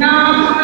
Namaste.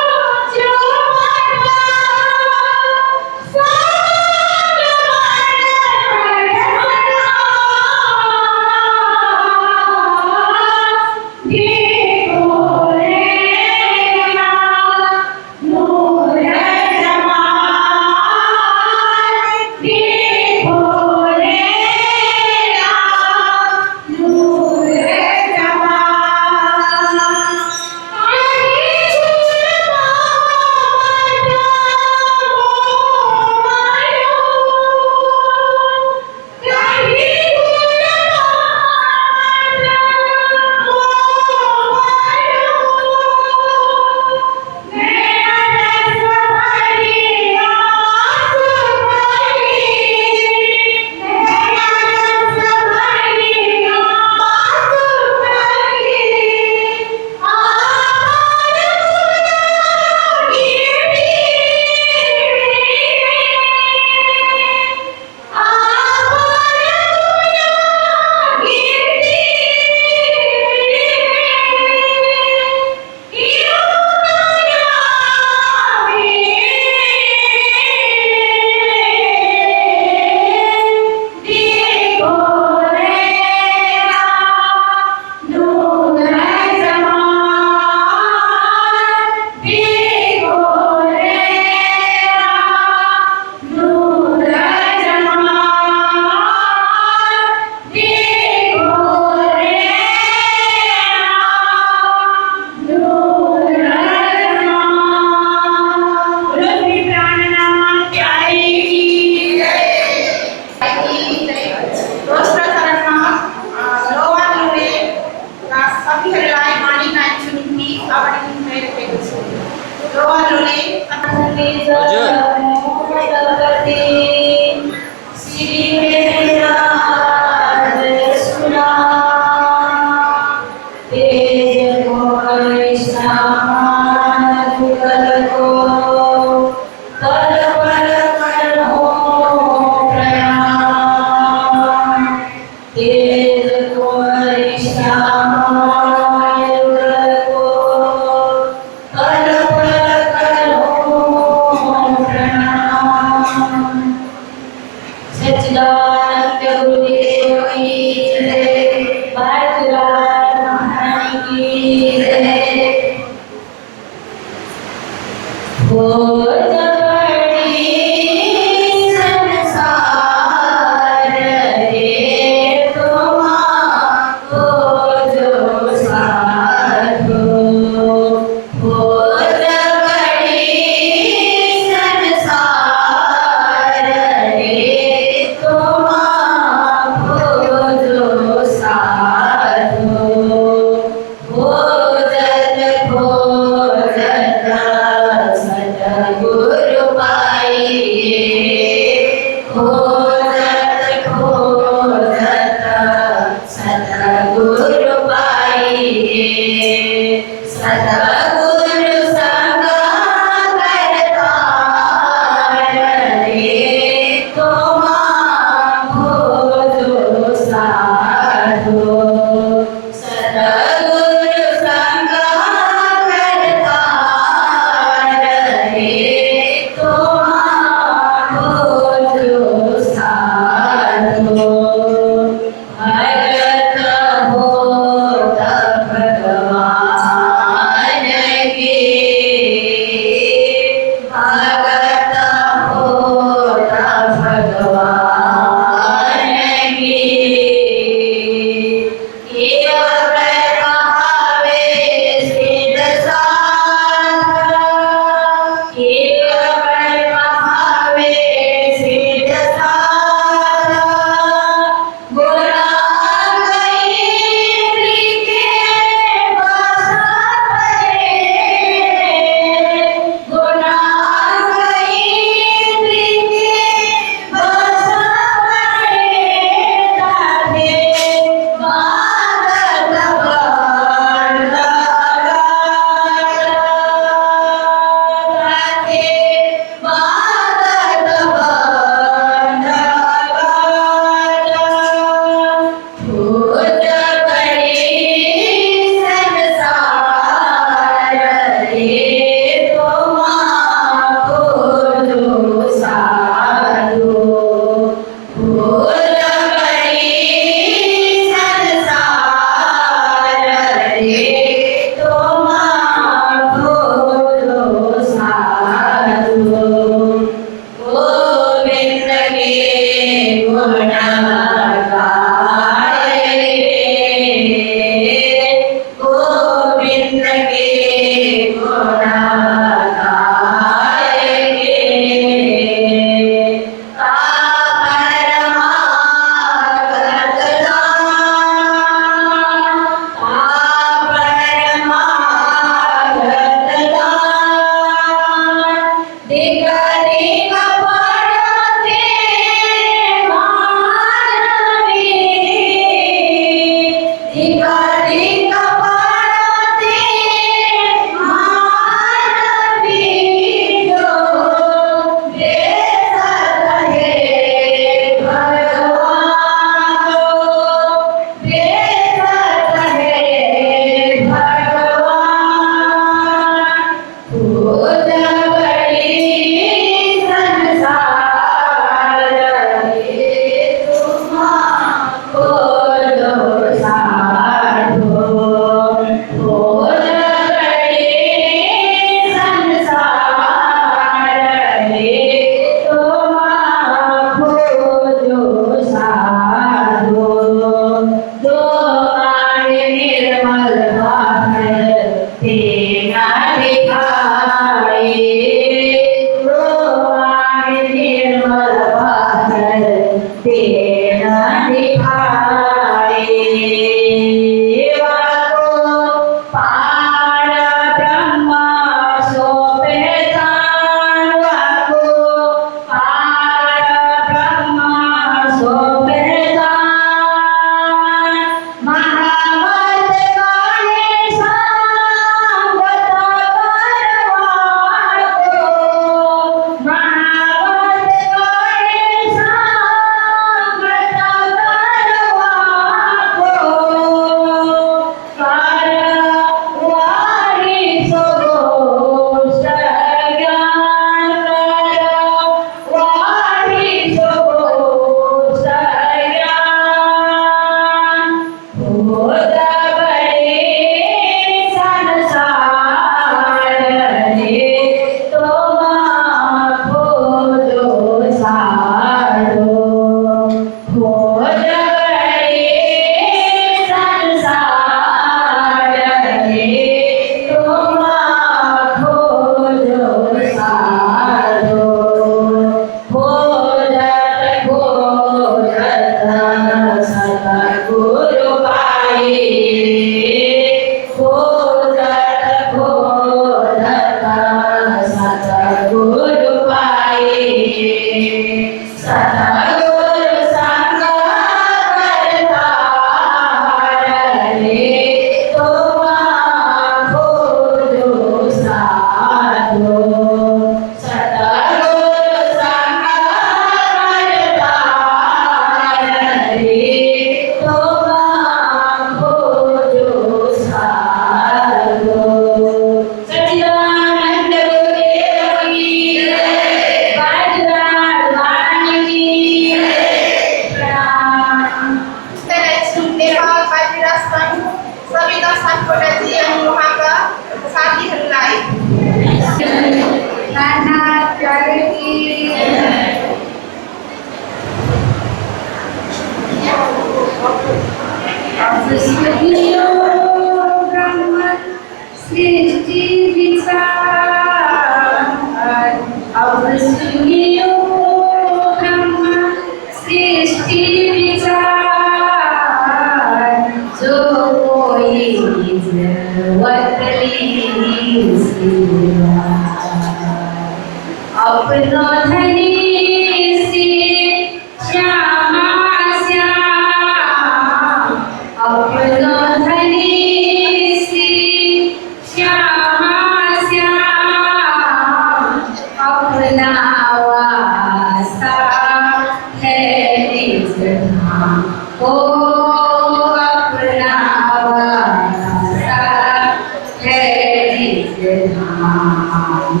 नाम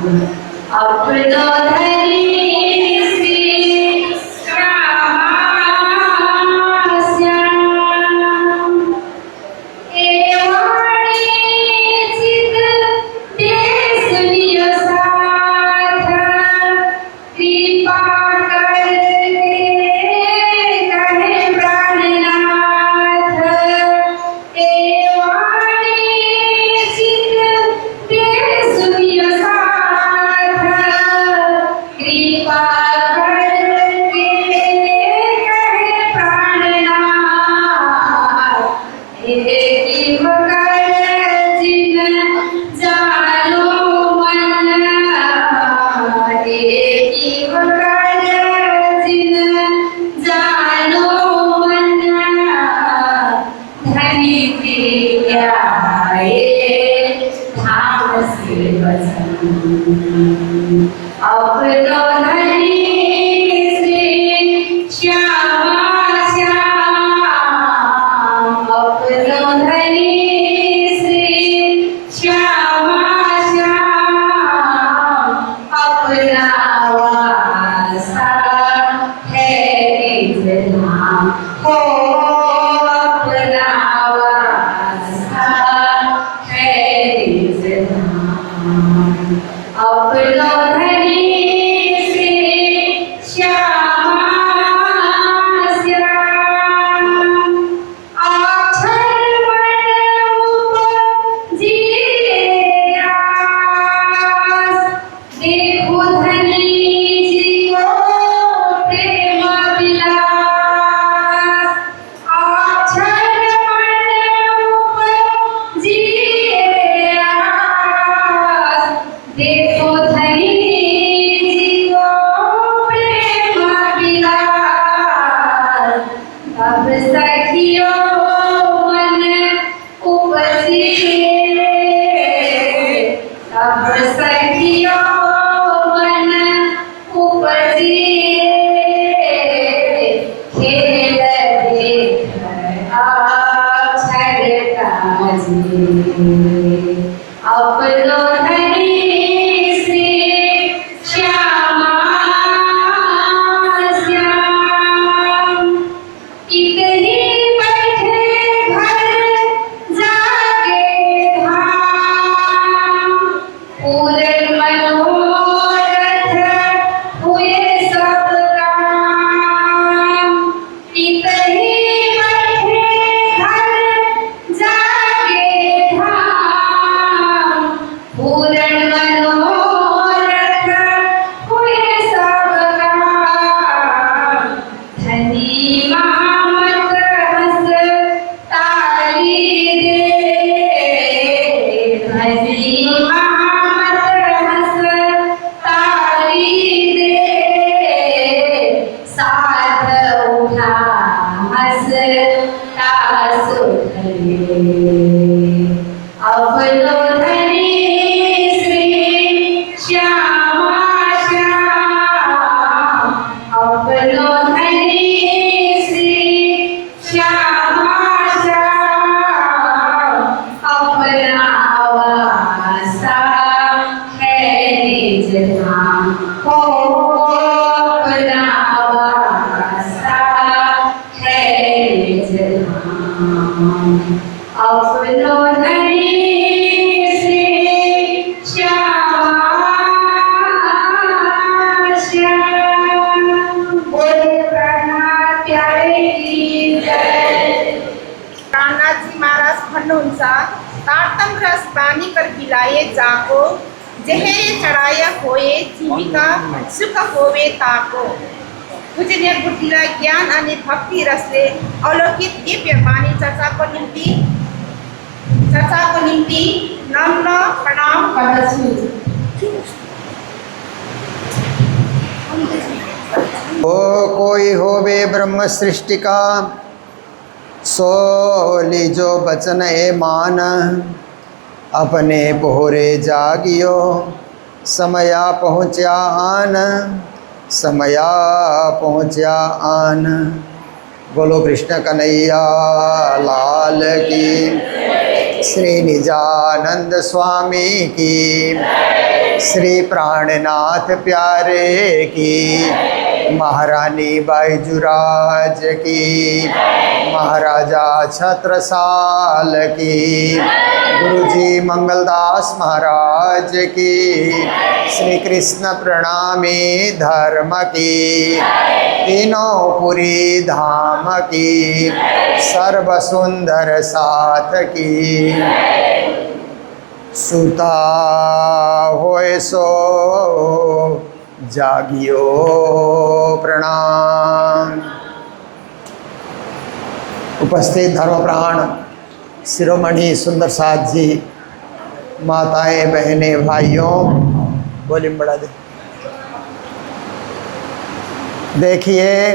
अपनो धरी श्री श्याम एवाणी चित देश निय साथ कृपा करके कहे प्राणनाथ एवाणी चित देश निय साथ कृपा करके कहे प्राणनाथ एकी मगर जिन जानो मन एकी मगर जिन जानो मन धनी प्रिया धाम से वचन अपनो धनी श्री श्यामा श्याम अपनो धनी श्री श्यामा श्याम अपना वासा है निज नाम हो अपना वासा है निज नाम अपनो धनी श्री श्यामा श्याम अक्षर मन उपजिए आस देखो धनी जी को प्रेम विलास अक्षर मन उपजिए आस देखो धनी जी को प्रेम विलास तब सखियों मन उपजिए तब सखियों मन उपजिए खेल देख अक्षर काजी अपनो धनी श्री श्यामा श्याम इतनी बैठे घर जाके धाम पूरे मनोरथ हुए सब काम इतनी बैठे घर जाके धाम पूरे मनोरथ हुए सब काम धनी मामत हंस ताली दे धनी मामत हंस ताली दे साथ उठा हंस तास उठले अपनो धनी श्री श्यामा श्याम अपनो धनी श्री श्यामा श्याम अपना वासा है निज नाम हो अपना वासा है निज नाम अपनो धनी श्री श्यामा श्याम बोले प्राणनाथ प्यारे की जय कान्हाजी महाराज भन्नुहुन्छ तारतम रस पानी कर पिलाए जाको जेहे चढ़ाया होए जीविका सुख होवे ताको पूजनीय बुद्धिलाई ज्ञान अनि भक्ति रसले अलौकिक दिव्य वाणी चर्चाको निम्ति नम्र प्रणाम गर्दछु। ओ कोई होवे ब्रह्म सृष्टि का सो लीजो बचन ए मान अपने पोहरे जागियो समया पहुँचा आन समया पहुँचा आन। बोलो कृष्ण कन्हैया लाल की, श्री निजानंद स्वामी की। श्री प्राणनाथ प्यारे की, महारानी बाईजुराज की, महाराजा छत्रसाल की, गुरुजी मंगलदास महाराज की, श्री कृष्ण प्रणामी धर्म की, तीनों पुरी धाम की, सर्व सुंदर साथ की। सुता होए सो जागियो प्रणाम। उपस्थित धर्मप्राण शिरोमणि सुंदर साथ जी, माताएं, बहनें, भाइयों, बोली बढ़ा दे। देखिए,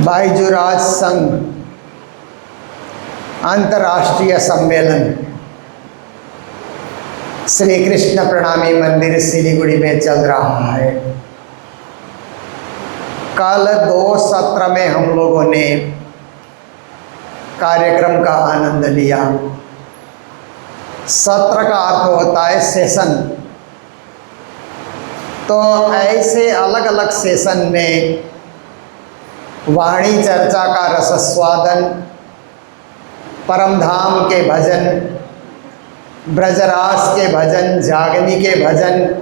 बाईजुराज संघ अंतर्राष्ट्रीय सम्मेलन श्री कृष्ण प्रणामी मंदिर सिलीगुड़ी में चल रहा है। कल 2 सत्र में हम लोगों ने कार्यक्रम का आनंद लिया। सत्र का अर्थ होता है सेशन। तो ऐसे अलग अलग सेशन में वाणी चर्चा का रसस्वादन, परमधाम के भजन, ब्रजरास के भजन, जागनी के भजन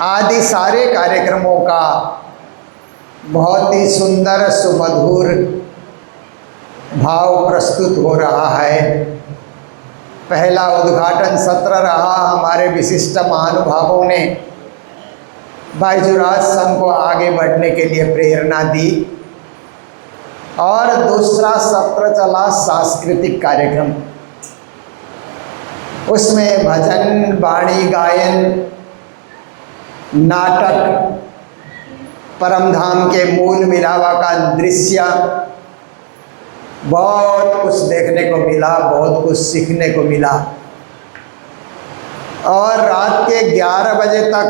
आदि सारे कार्यक्रमों का बहुत ही सुंदर सुमधुर भाव प्रस्तुत हो रहा है। पहला उद्घाटन सत्र रहा। हमारे विशिष्ट महानुभावों ने बाईजुराज संघ को आगे बढ़ने के लिए प्रेरणा दी। और दूसरा सत्र चला सांस्कृतिक कार्यक्रम। उसमें भजन, वाणी गायन, नाटक, परमधाम के मूल मिलावा का दृश्य, बहुत कुछ देखने को मिला, बहुत कुछ सीखने को मिला। और रात के 11 बजे तक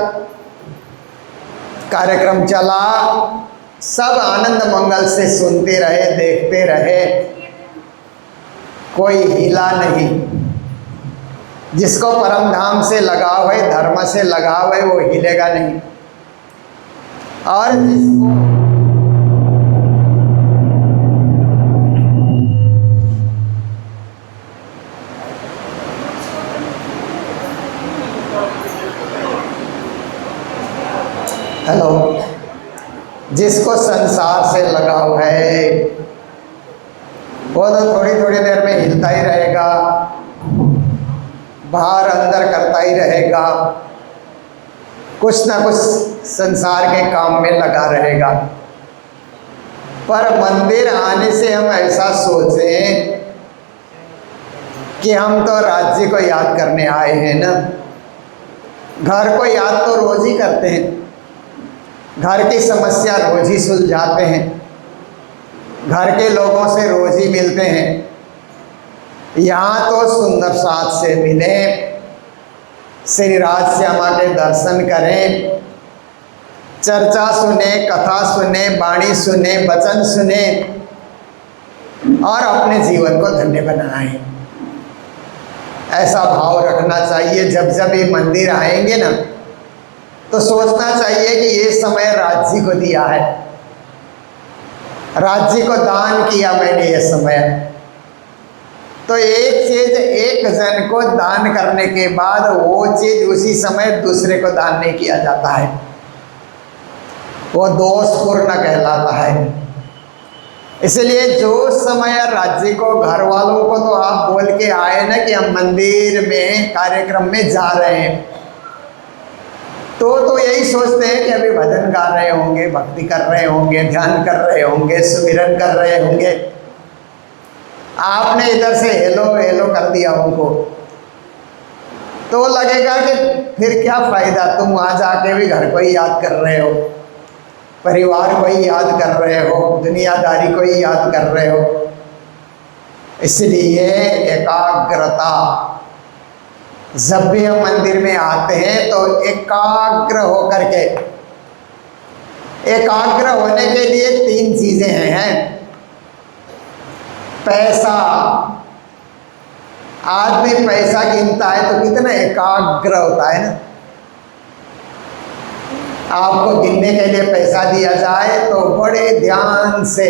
कार्यक्रम चला। सब आनंद मंगल से सुनते रहे, देखते रहे, कोई हिला नहीं। जिसको परमधाम से लगाव है, धर्म से लगाव है, वो हिलेगा नहीं। और जिसको हेलो, जिसको संसार से लगाव है वो तो थोड़ी थोड़ी देर में हिलता ही रहेगा, बाहर अंदर करता ही रहेगा, कुछ ना कुछ संसार के काम में लगा रहेगा। पर मंदिर आने से हम ऐसा सोचें कि हम तो राज्य को याद करने आए हैं ना। घर को याद तो रोज ही करते हैं, घर की समस्या रोज ही सुलझाते हैं, घर के लोगों से रोज ही मिलते हैं। यहाँ तो सुंदर साथ से मिले, श्री राज श्यामा के दर्शन करें, चर्चा सुने, कथा सुने, वाणी सुने, वचन सुने और अपने जीवन को धन्य बनाएं। ऐसा भाव रखना चाहिए। जब जब ये मंदिर आएंगे ना, तो सोचना चाहिए कि ये समय राज्य को दिया है, राज्य को दान किया मैंने ये समय। तो एक चीज एक जन को दान करने के बाद वो चीज उसी समय दूसरे को दान नहीं किया जाता है, वो दोषपूर्ण कहलाता है। इसलिए जो समय राज्य को, घर वालों को तो आप बोल के आए ना कि हम मंदिर में कार्यक्रम में जा रहे हैं, तो यही सोचते हैं कि अभी भजन गा रहे होंगे, भक्ति कर रहे होंगे, ध्यान कर रहे होंगे, सुमिरन कर रहे होंगे। आपने इधर से हेलो हेलो कर दिया उनको, तो लगेगा कि फिर क्या फ़ायदा, तुम वहाँ जाके भी घर को ही याद कर रहे हो, परिवार को ही याद कर रहे हो, दुनियादारी को ही याद कर रहे हो। इसलिए एकाग्रता, जब भी हम मंदिर में आते हैं तो एकाग्र होकर के, एकाग्र होने के लिए 3 चीज़ें हैं। पैसा, आदमी पैसा गिनता है तो कितना एकाग्र होता है ना। आपको गिनने के लिए पैसा दिया जाए तो बड़े ध्यान से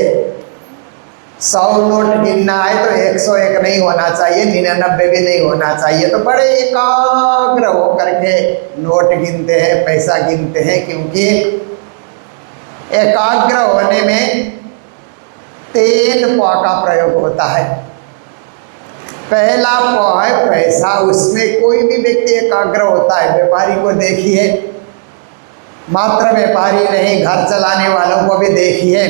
100 नोट गिनना है तो 101 नहीं होना चाहिए, 99 भी नहीं होना चाहिए, तो बड़े एकाग्र होकर के नोट गिनते हैं, पैसा गिनते हैं। क्योंकि एकाग्र होने में 3 पॉ का प्रयोग होता है। पहला पॉ है पैसा, उसमें कोई भी व्यक्ति एकाग्र होता है। व्यापारी को देखिए, मात्र व्यापारी नहीं, घर चलाने वालों को भी देखिए,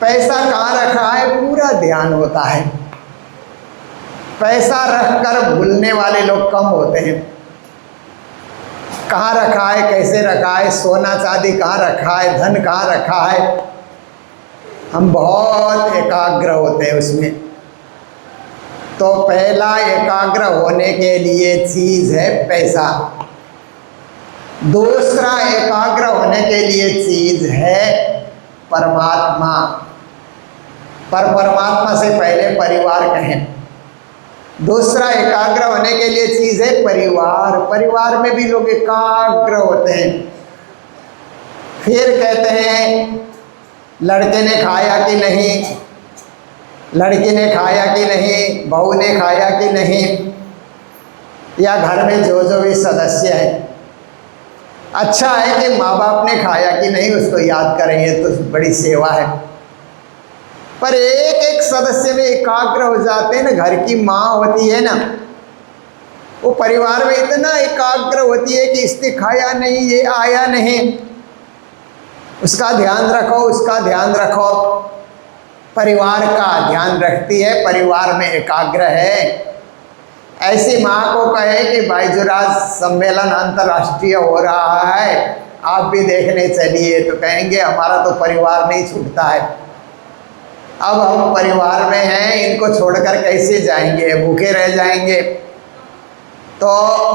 पैसा कहाँ रखा है पूरा ध्यान होता है। पैसा रखकर भूलने वाले लोग कम होते हैं। कहाँ रखा है, कैसे रखा है, सोना चांदी कहाँ रखा है, धन कहाँ रखा है, हम बहुत एकाग्र होते हैं उसमें। तो पहला एकाग्र होने के लिए चीज़ है पैसा। दूसरा एकाग्र होने के लिए चीज़ है परमात्मा। पर परमात्मा से पहले परिवार कहें। दूसरा एकाग्र होने के लिए चीज़ है परिवार। परिवार में भी लोग एकाग्र होते हैं। फिर कहते हैं लड़के ने खाया कि नहीं, लड़की ने खाया कि नहीं, बहू ने खाया कि नहीं, या घर में जो भी सदस्य है। अच्छा है कि माँ बाप ने खाया कि नहीं उसको याद करेंगे तो बड़ी सेवा है। पर एक एक सदस्य में एकाग्र हो जाते हैं ना। घर की माँ होती है ना, वो परिवार में इतना एकाग्र होती है कि इसने खाया नहीं, ये आया नहीं, उसका ध्यान रखो, उसका ध्यान रखो, परिवार का ध्यान रखती है, परिवार में एकाग्र है। ऐसी माँ को कहे कि बाईजुराज सम्मेलन अंतर्राष्ट्रीय हो रहा है, आप भी देखने चलिए, तो कहेंगे हमारा तो परिवार नहीं छूटता है। अब हम परिवार में हैं, इनको छोड़कर कैसे जाएंगे, भूखे रह जाएंगे। तो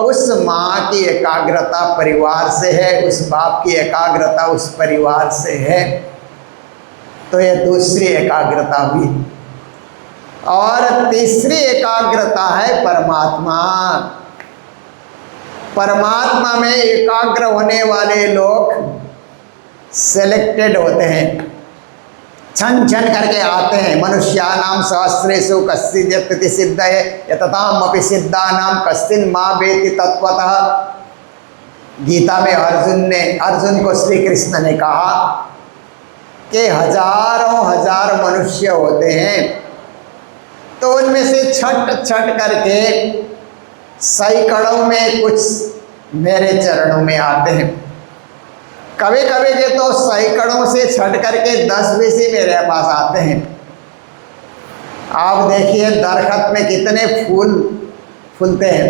उस माँ की एकाग्रता परिवार से है, उस बाप की एकाग्रता उस परिवार से है। तो यह दूसरी एकाग्रता हुई। और तीसरी एकाग्रता है परमात्मा। परमात्मा में एकाग्र होने वाले लोग सेलेक्टेड होते हैं, छन छन करके आते हैं। मनुष्यानाम सहस्रेषु कश्चित् यत्ति सिद्धये यततामपि सिद्धानाम कश्चिन् मा वेति तत्वतः। गीता में अर्जुन को श्री कृष्ण ने कहा कि हजारों हजार मनुष्य होते हैं, तो उनमें से छट छट करके सैकड़ों में कुछ मेरे चरणों में आते हैं। कभी कभी के तो सैकड़ों से छट करके 10-20 ही मेरे पास आते हैं। आप देखिए दरख्त में कितने फूल फूलते हैं।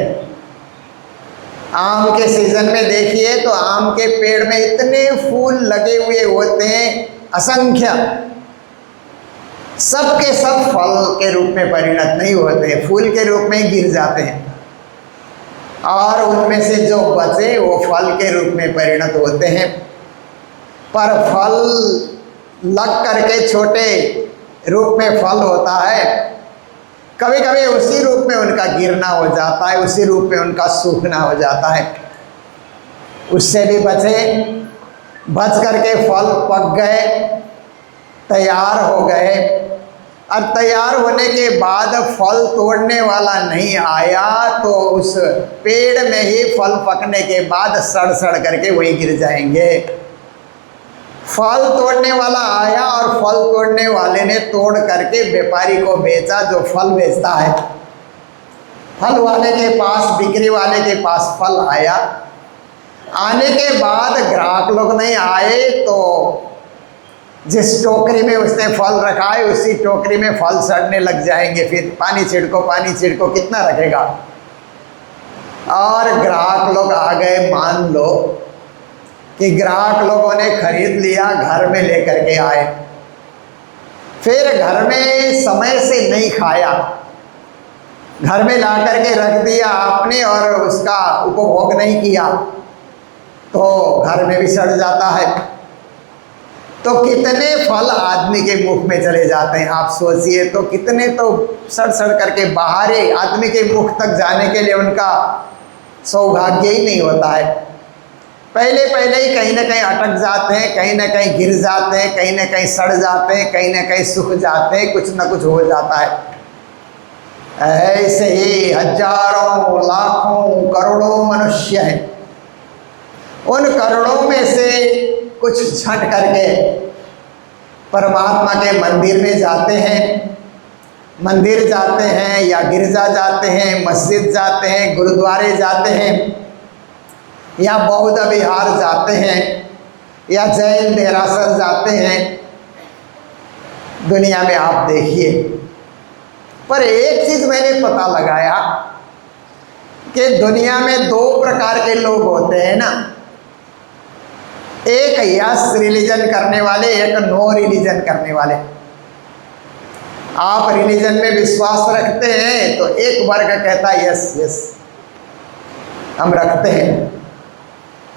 आम के सीजन में देखिए तो आम के पेड़ में इतने फूल लगे हुए होते हैं, असंख्य। सब के सब फल के रूप में परिणत नहीं होते, फूल के रूप में गिर जाते हैं। और उनमें से जो बचे वो फल के रूप में परिणत होते हैं। पर फल लग करके छोटे रूप में फल होता है, कभी कभी उसी रूप में उनका गिरना हो जाता है, उसी रूप में उनका सूखना हो जाता है। उससे भी बच करके फल पक गए, तैयार हो गए, और तैयार होने के बाद फल तोड़ने वाला नहीं आया तो उस पेड़ में ही फल पकने के बाद सड़ सड़ करके वहीं गिर जाएंगे। फल तोड़ने वाला आया और फल तोड़ने वाले ने तोड़ करके व्यापारी को बेचा, जो फल बेचता है। फल वाले के पास, बिक्री वाले के पास फल आया। आने के बाद ग्राहक लोग नहीं आए तो जिस टोकरी में उसने फल रखा है उसी टोकरी में फल सड़ने लग जाएंगे। फिर पानी छिड़को, कितना रखेगा। और ग्राहक लोग आ गए, मान लो कि ग्राहक लोगों ने खरीद लिया, घर में लेकर के आए, फिर घर में समय से नहीं खाया, घर में ला करके रख दिया आपने और उसका उपभोग नहीं किया, तो घर में भी सड़ जाता है। तो कितने फल आदमी के मुख में चले जाते हैं। आप सोचिए तो कितने तो सड़ सड़ करके बाहर ही आदमी के मुख तक जाने के लिए उनका सौभाग्य ही नहीं होता है। पहले पहले ही कहीं ना कहीं अटक जाते हैं, कहीं ना कहीं गिर जाते हैं, कहीं ना कहीं सड़ जाते हैं, कहीं ना कहीं सूख जाते हैं, कुछ ना कुछ हो जाता है। ऐसे ही हजारों लाखों करोड़ों मनुष्य हैं। उन करोड़ों में से कुछ छट करके परमात्मा के मंदिर में जाते हैं, मंदिर जाते हैं या गिरजा जाते हैं, मस्जिद जाते हैं, गुरुद्वारे जाते हैं या बौद्ध विहार जाते हैं या जैन देरासर जाते हैं। दुनिया में आप देखिए, पर एक चीज़ मैंने पता लगाया कि दुनिया में दो प्रकार के लोग होते हैं ना, एक यस रिलीजन करने वाले, एक नो रिलीजन करने वाले। आप रिलीजन में विश्वास रखते हैं तो एक वर्ग कहता है यस यस हम रखते हैं,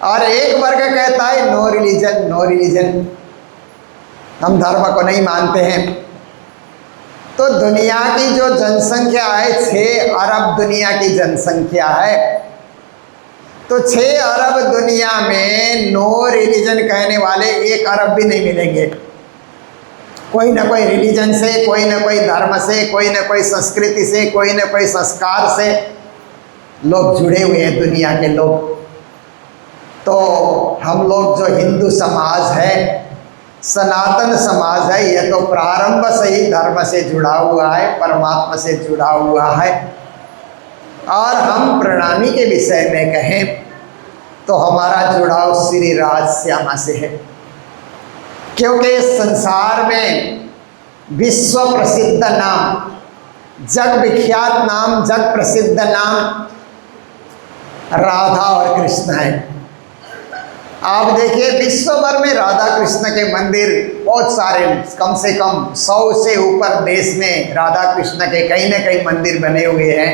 और एक वर्ग कहता है नो रिलीजन नो रिलीजन, हम धर्म को नहीं मानते हैं। तो दुनिया की जो जनसंख्या है 6 अरब दुनिया की जनसंख्या है, तो 6 अरब दुनिया में नो रिलीजन कहने वाले 1 अरब भी नहीं मिलेंगे। कोई ना कोई रिलीजन से, कोई ना कोई धर्म से, कोई ना कोई संस्कृति से, कोई ना कोई संस्कार से लोग जुड़े हुए हैं दुनिया के लोग। तो हम लोग जो हिंदू समाज है, सनातन समाज है, यह तो प्रारंभ से ही धर्म से जुड़ा हुआ है, परमात्मा से जुड़ा हुआ है। और हम प्रणामी के विषय में कहें तो हमारा जुड़ाव श्री राज श्यामा से है, क्योंकि संसार में विश्व प्रसिद्ध नाम, जग विख्यात नाम, जग प्रसिद्ध नाम राधा और कृष्ण है। आप देखिए विश्व भर में राधा कृष्ण के मंदिर बहुत सारे, कम से कम 100 से ऊपर देश में राधा कृष्ण के कहीं न कहीं मंदिर बने हुए हैं।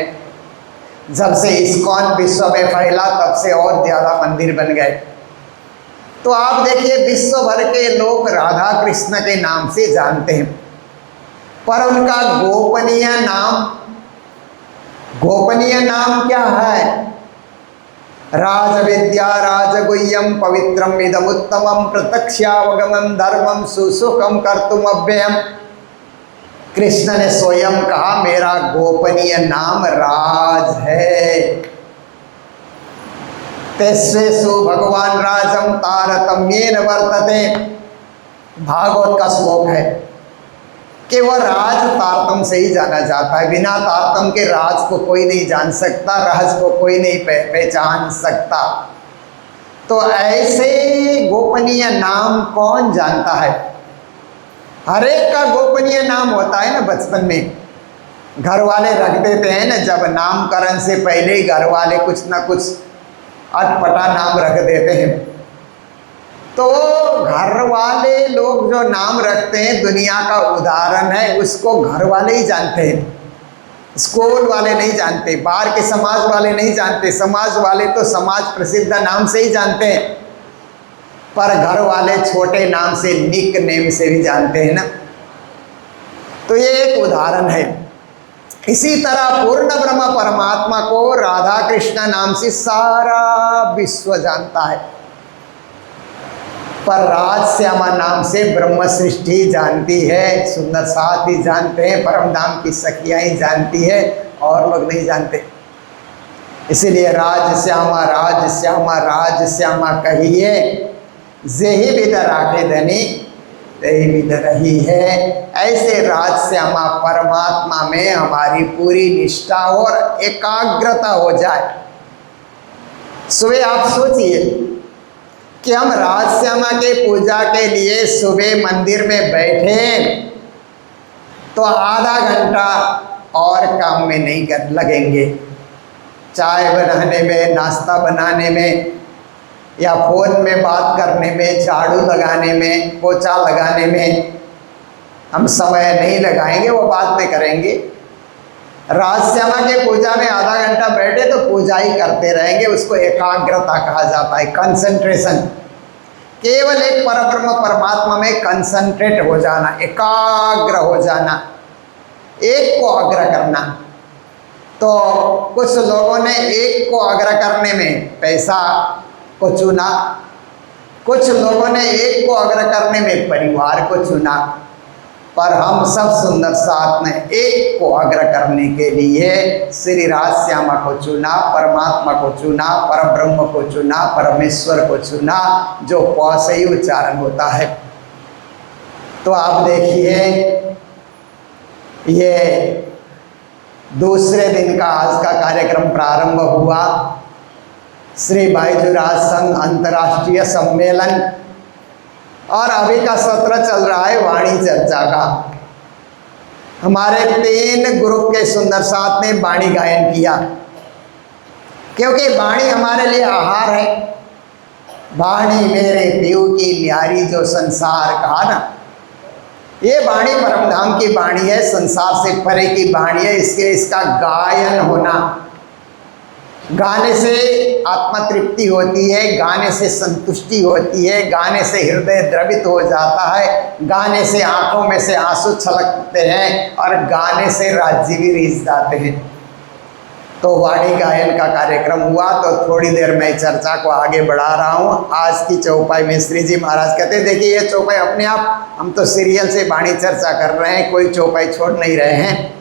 जब से इस्कॉन विश्व में फैला तब से और ज़्यादा मंदिर बन गए। तो आप देखिए विश्व भर के लोग राधा कृष्ण के नाम से जानते हैं, पर उनका गोपनीय नाम क्या है? राज विद्या राजगुह्यम पवित्रम इदमुत्तमम प्रत्यक्षावगमम धर्मम सुसुखम कर्तुम अव्ययम। कृष्ण ने स्वयं कहा मेरा गोपनीय नाम राज है। तेस्वेषु भगवान राजम तारतम्येन वर्तते। भागवत का श्लोक है कि वह राज तारतम से ही जाना जाता है। बिना तारतम के राज को कोई नहीं जान सकता, रहस्य को कोई नहीं पहचान सकता। तो ऐसे गोपनीय नाम कौन जानता है? हर एक का गोपनीय नाम होता है ना। बचपन में घर वाले रख देते हैं ना, जब नामकरण से पहले ही घर वाले कुछ ना कुछ अटपटा नाम रख देते हैं। तो घर वाले लोग जो नाम रखते हैं, दुनिया का उदाहरण है, उसको घर वाले ही जानते हैं, स्कूल वाले नहीं जानते, बाहर के समाज वाले नहीं जानते। समाज वाले तो समाज प्रसिद्ध नाम से ही जानते हैं, पर घर वाले छोटे नाम से, निक नेम से भी जानते हैं ना। तो ये एक उदाहरण है। इसी तरह पूर्ण ब्रह्म परमात्मा को राधा कृष्ण नाम से सारा विश्व जानता है, पर राज श्यामा नाम से ब्रह्म सृष्टि जानती है, सुंदर साथ ही जानते हैं, परम धाम की सखियाँ ही जानती है, और लोग नहीं जानते। इसीलिए राज श्यामा राज श्यामा राज श्यामा कहिए, जेहि विद राखे धनी तेहि विद रही है। ऐसे राज श्यामा परमात्मा में हमारी पूरी निष्ठा और एकाग्रता हो जाए। सुबह आप सोचिए कि हम राज श्यामा के पूजा के लिए सुबह मंदिर में बैठे तो आधा घंटा और काम में नहीं लगेंगे, चाय बनाने में, नाश्ता बनाने में, या फ़ोन में बात करने में, झाड़ू लगाने में, पोछा लगाने में हम समय नहीं लगाएंगे, वो बाद में करेंगे। राज श्यामा के पूजा में आधा घंटा बैठे तो पूजा ही करते रहेंगे। उसको एकाग्रता कहा जाता है, कंसंट्रेशन। केवल एक परब्रह्म परमात्मा में कंसंट्रेट हो जाना, एकाग्र हो जाना, एक को आग्रह करना। तो कुछ लोगों ने एक को आग्रह करने में पैसा को चुना, कुछ लोगों ने एक को आग्रह करने में परिवार को चुना, पर हम सब सुंदर साथ ने एक को आग्रह करने के लिए श्री राज श्यामा को चुना, परमात्मा को चुना, परब्रह्म को चुना, परमेश्वर को चुना, जो प से ही उच्चारण होता है। तो आप देखिए, ये दूसरे दिन का आज का कार्यक्रम प्रारंभ हुआ। श्री बायजूराज संघ अंतर्राष्ट्रीय सम्मेलन, और अभी का सत्र चल रहा है वाणी चर्चा का। हमारे 3 ग्रुप के सुंदर साथ ने वाणी गायन किया, क्योंकि वाणी हमारे लिए आहार है। वाणी मेरे पीऊ की न्यारी जो संसार कहा ना, ये वाणी परमधाम की वाणी है, संसार से परे की वाणी है। इसके इसका गायन होना, गाने से आत्मा तृप्ति होती है, गाने से संतुष्टि होती है, गाने से हृदय द्रवित हो जाता है, गाने से आंखों में से आंसू छलकते हैं, और गाने से राज्य भी रीझ जाते हैं। तो वाणी गायन का कार्यक्रम हुआ। तो थोड़ी देर में चर्चा को आगे बढ़ा रहा हूँ। आज की चौपाई में श्री जी महाराज कहते हैं, देखिए ये चौपाई अपने आप, हम तो सीरियल से वाणी चर्चा कर रहे हैं, कोई चौपाई छोड़ नहीं रहे हैं।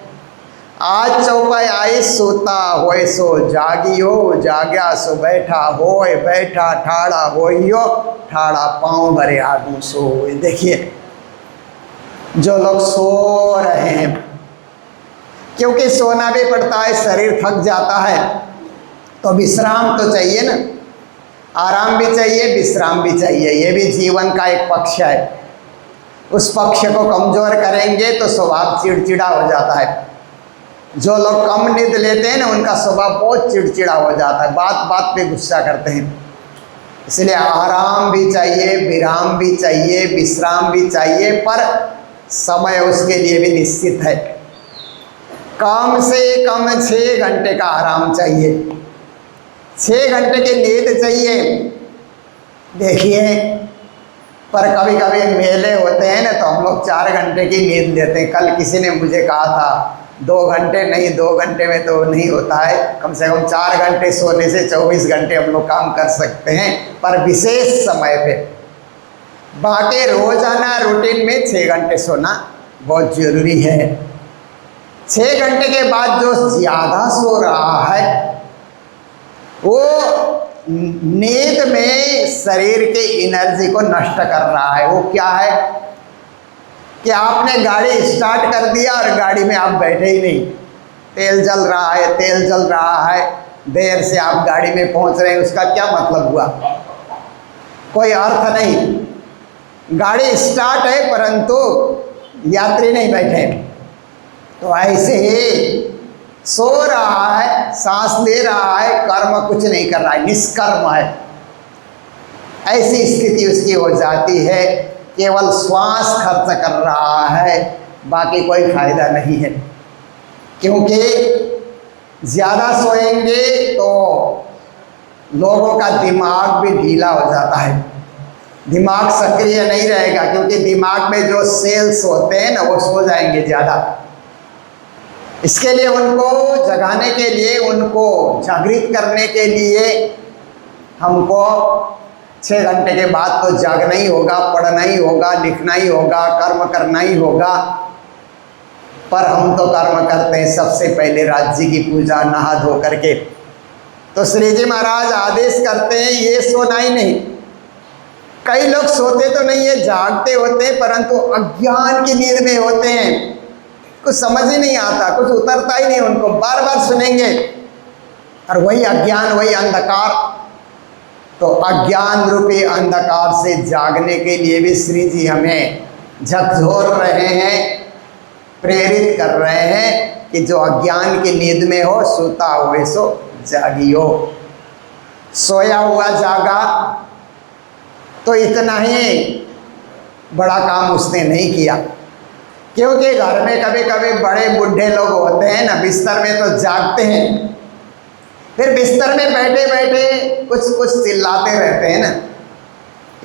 आज चौपाई आई, सोता होए सो जागियो, जाग्या सो बैठा होए, बैठा ठाड़ा होइयो, ठाड़ा पाँव भरे आगू सोए। देखिए, जो लोग सो रहे हैं, क्योंकि सोना भी पड़ता है, शरीर थक जाता है, तो विश्राम तो चाहिए ना, आराम भी चाहिए, विश्राम भी चाहिए। ये भी जीवन का एक पक्ष है। उस पक्ष को कमज़ोर करेंगे तो स्वभाव चिड़चिड़ा हो जाता है। जो लोग कम नींद लेते हैं ना, उनका स्वभाव बहुत चिड़चिड़ा हो जाता है, बात बात पे गुस्सा करते हैं। इसलिए आराम भी चाहिए, विराम भी चाहिए, विश्राम भी चाहिए, पर समय उसके लिए भी निश्चित है। कम से कम 6 घंटे का आराम चाहिए, 6 घंटे की नींद चाहिए। देखिए, पर कभी कभी मेले होते हैं ना, तो हम लोग 4 घंटे की नींद लेते हैं। कल किसी ने मुझे कहा था 2 घंटे नहीं, 2 घंटे में तो नहीं होता है, कम से कम 4 घंटे सोने से 24 घंटे हम लोग काम कर सकते हैं, पर विशेष समय पे। बाकी रोजाना रूटीन में 6 घंटे सोना बहुत ज़रूरी है। 6 घंटे के बाद जो ज़्यादा सो रहा है, वो नींद में शरीर के एनर्जी को नष्ट कर रहा है। वो क्या है कि आपने गाड़ी स्टार्ट कर दिया और गाड़ी में आप बैठे ही नहीं, तेल जल रहा है, तेल जल रहा है, देर से आप गाड़ी में पहुंच रहे हैं, उसका क्या मतलब हुआ? कोई अर्थ नहीं। गाड़ी स्टार्ट है परंतु यात्री नहीं बैठे। तो ऐसे ही सो रहा है, सांस ले रहा है, कर्म कुछ नहीं कर रहा है, निष्कर्म है। ऐसी स्थिति उसकी हो जाती है, केवल श्वास खर्च कर रहा है, बाकी कोई फायदा नहीं है। क्योंकि ज़्यादा सोएंगे तो लोगों का दिमाग भी ढीला हो जाता है, दिमाग सक्रिय नहीं रहेगा, क्योंकि दिमाग में जो सेल्स होते हैं ना, वो सो जाएंगे ज़्यादा। इसके लिए उनको जगाने के लिए, उनको जागृत करने के लिए हमको 6 घंटे के बाद तो जागना ही होगा, पढ़ना ही होगा, लिखना ही होगा, कर्म करना ही होगा। पर हम तो कर्म करते हैं सबसे पहले राज्य की पूजा नहा धो करके। तो श्री जी महाराज आदेश करते हैं ये सोना ही नहीं। कई लोग सोते तो नहीं है, जागते होते हैं, परंतु अज्ञान की नींद में होते हैं, कुछ समझ ही नहीं आता, कुछ उतरता ही नहीं उनको, बार बार सुनेंगे और वही अज्ञान, वही अंधकार। तो अज्ञान रूपी अंधकार से जागने के लिए भी श्री जी हमें झकझोर रहे हैं, प्रेरित कर रहे हैं कि जो अज्ञान की नींद में हो, सोता हुए सो जागियो। सोया हुआ जागा तो इतना ही बड़ा काम उसने नहीं किया, क्योंकि घर में कभी कभी बड़े बूढ़े लोग होते हैं ना, बिस्तर में तो जागते हैं, फिर बिस्तर में बैठे बैठे कुछ कुछ चिल्लाते रहते हैं ना,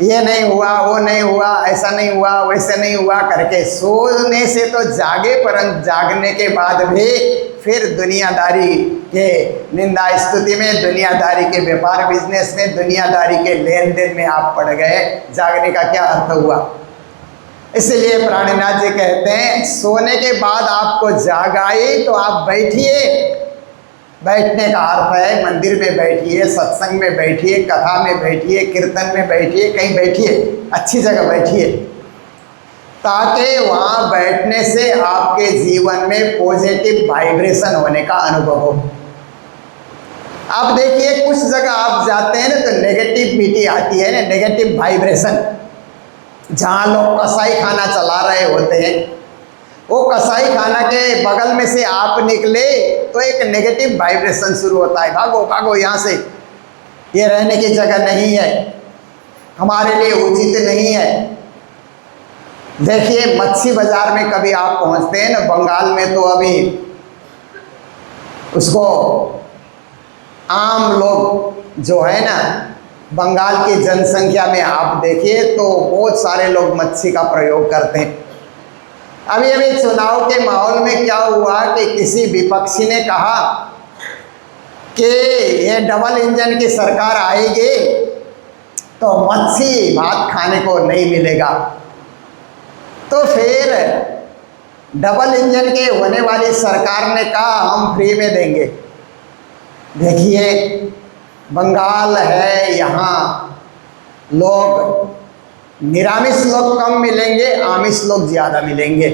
ये नहीं हुआ, वो नहीं हुआ, ऐसा नहीं हुआ, वैसे नहीं हुआ करके सोने से तो जागे, परंतु जागने के बाद भी फिर दुनियादारी के निंदा स्तुति में, दुनियादारी के व्यापार बिजनेस में, दुनियादारी के लेन देन में आप पड़ गए। जागने का क्या अर्थ हुआ? इसलिए प्राणीनाथ जी कहते हैं सोने के बाद आपको जाग आई तो आप बैठिए। बैठने का अर्थ है मंदिर में बैठिए, सत्संग में बैठिए, कथा में बैठिए, कीर्तन में बैठिए, कहीं बैठिए, अच्छी जगह बैठिए, ताकि वहाँ बैठने से आपके जीवन में पॉजिटिव वाइब्रेशन होने का अनुभव हो। अब देखिए कुछ जगह आप जाते हैं ना तो नेगेटिविटी आती है ना, नेगेटिव वाइब्रेशन। जहाँ लोग कसाई खाना चला रहे होते हैं, वो कसाई खाना के बगल में से आप निकले तो एक नेगेटिव वाइब्रेशन शुरू होता है, भागो भागो यहाँ से, ये रहने की जगह नहीं है, हमारे लिए उचित नहीं है। देखिए मच्छी बाजार में कभी आप पहुँचते हैं ना, बंगाल में तो अभी उसको आम लोग जो है ना, बंगाल की जनसंख्या में आप देखिए तो बहुत सारे लोग मच्छी का प्रयोग करते हैं। अभी अभी चुनाव के माहौल में क्या हुआ कि किसी विपक्षी ने कहा कि ये डबल इंजन की सरकार आएगी तो मच्छी भात खाने को नहीं मिलेगा, तो फिर डबल इंजन के होने वाली सरकार ने कहा हम फ्री में देंगे। देखिए बंगाल है, यहाँ लोग निरामिष लोग कम मिलेंगे, आमिष लोग ज़्यादा मिलेंगे।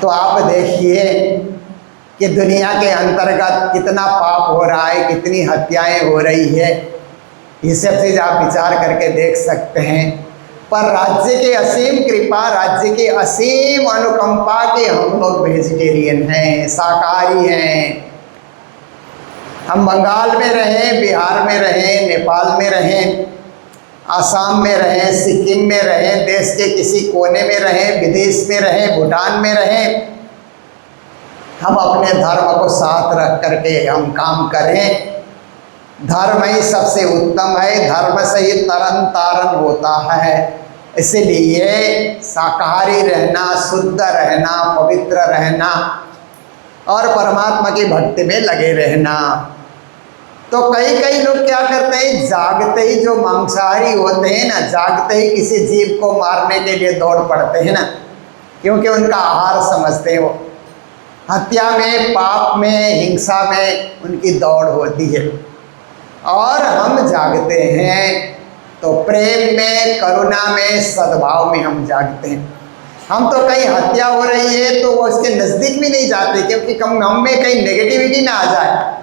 तो आप देखिए कि दुनिया के अंतर्गत कितना पाप हो रहा है, कितनी हत्याएं हो रही है, ये सब चीज़ आप विचार करके देख सकते हैं। पर राज्य की असीम कृपा, राज्य की असीम अनुकंपा के हम लोग वेजिटेरियन हैं, शाकाहारी हैं। हम बंगाल में रहें, बिहार में रहें, नेपाल में रहें, आसाम में रहें, सिक्किम में रहें, देश के किसी कोने में रहें, विदेश में रहें, भूटान में रहें, हम अपने धर्म को साथ रख करके हम काम करें। धर्म ही सबसे उत्तम है, धर्म से ही तरन तारण होता है। इसलिए शाकाहारी रहना, शुद्ध रहना, पवित्र रहना और परमात्मा की भक्ति में लगे रहना। तो कई लोग क्या करते हैं, जागते ही जो मांसाहारी होते हैं ना, जागते ही किसी जीव को मारने के लिए दौड़ पड़ते हैं ना, क्योंकि उनका आहार समझते हैं। वो हत्या में, पाप में, हिंसा में उनकी दौड़ होती है। और हम जागते हैं तो प्रेम में, करुणा में, सद्भाव में हम जागते हैं। हम तो कहीं हत्या हो रही है तो वो उसके नज़दीक भी नहीं जाते, क्योंकि हम में कहीं नेगेटिविटी ना आ जाए।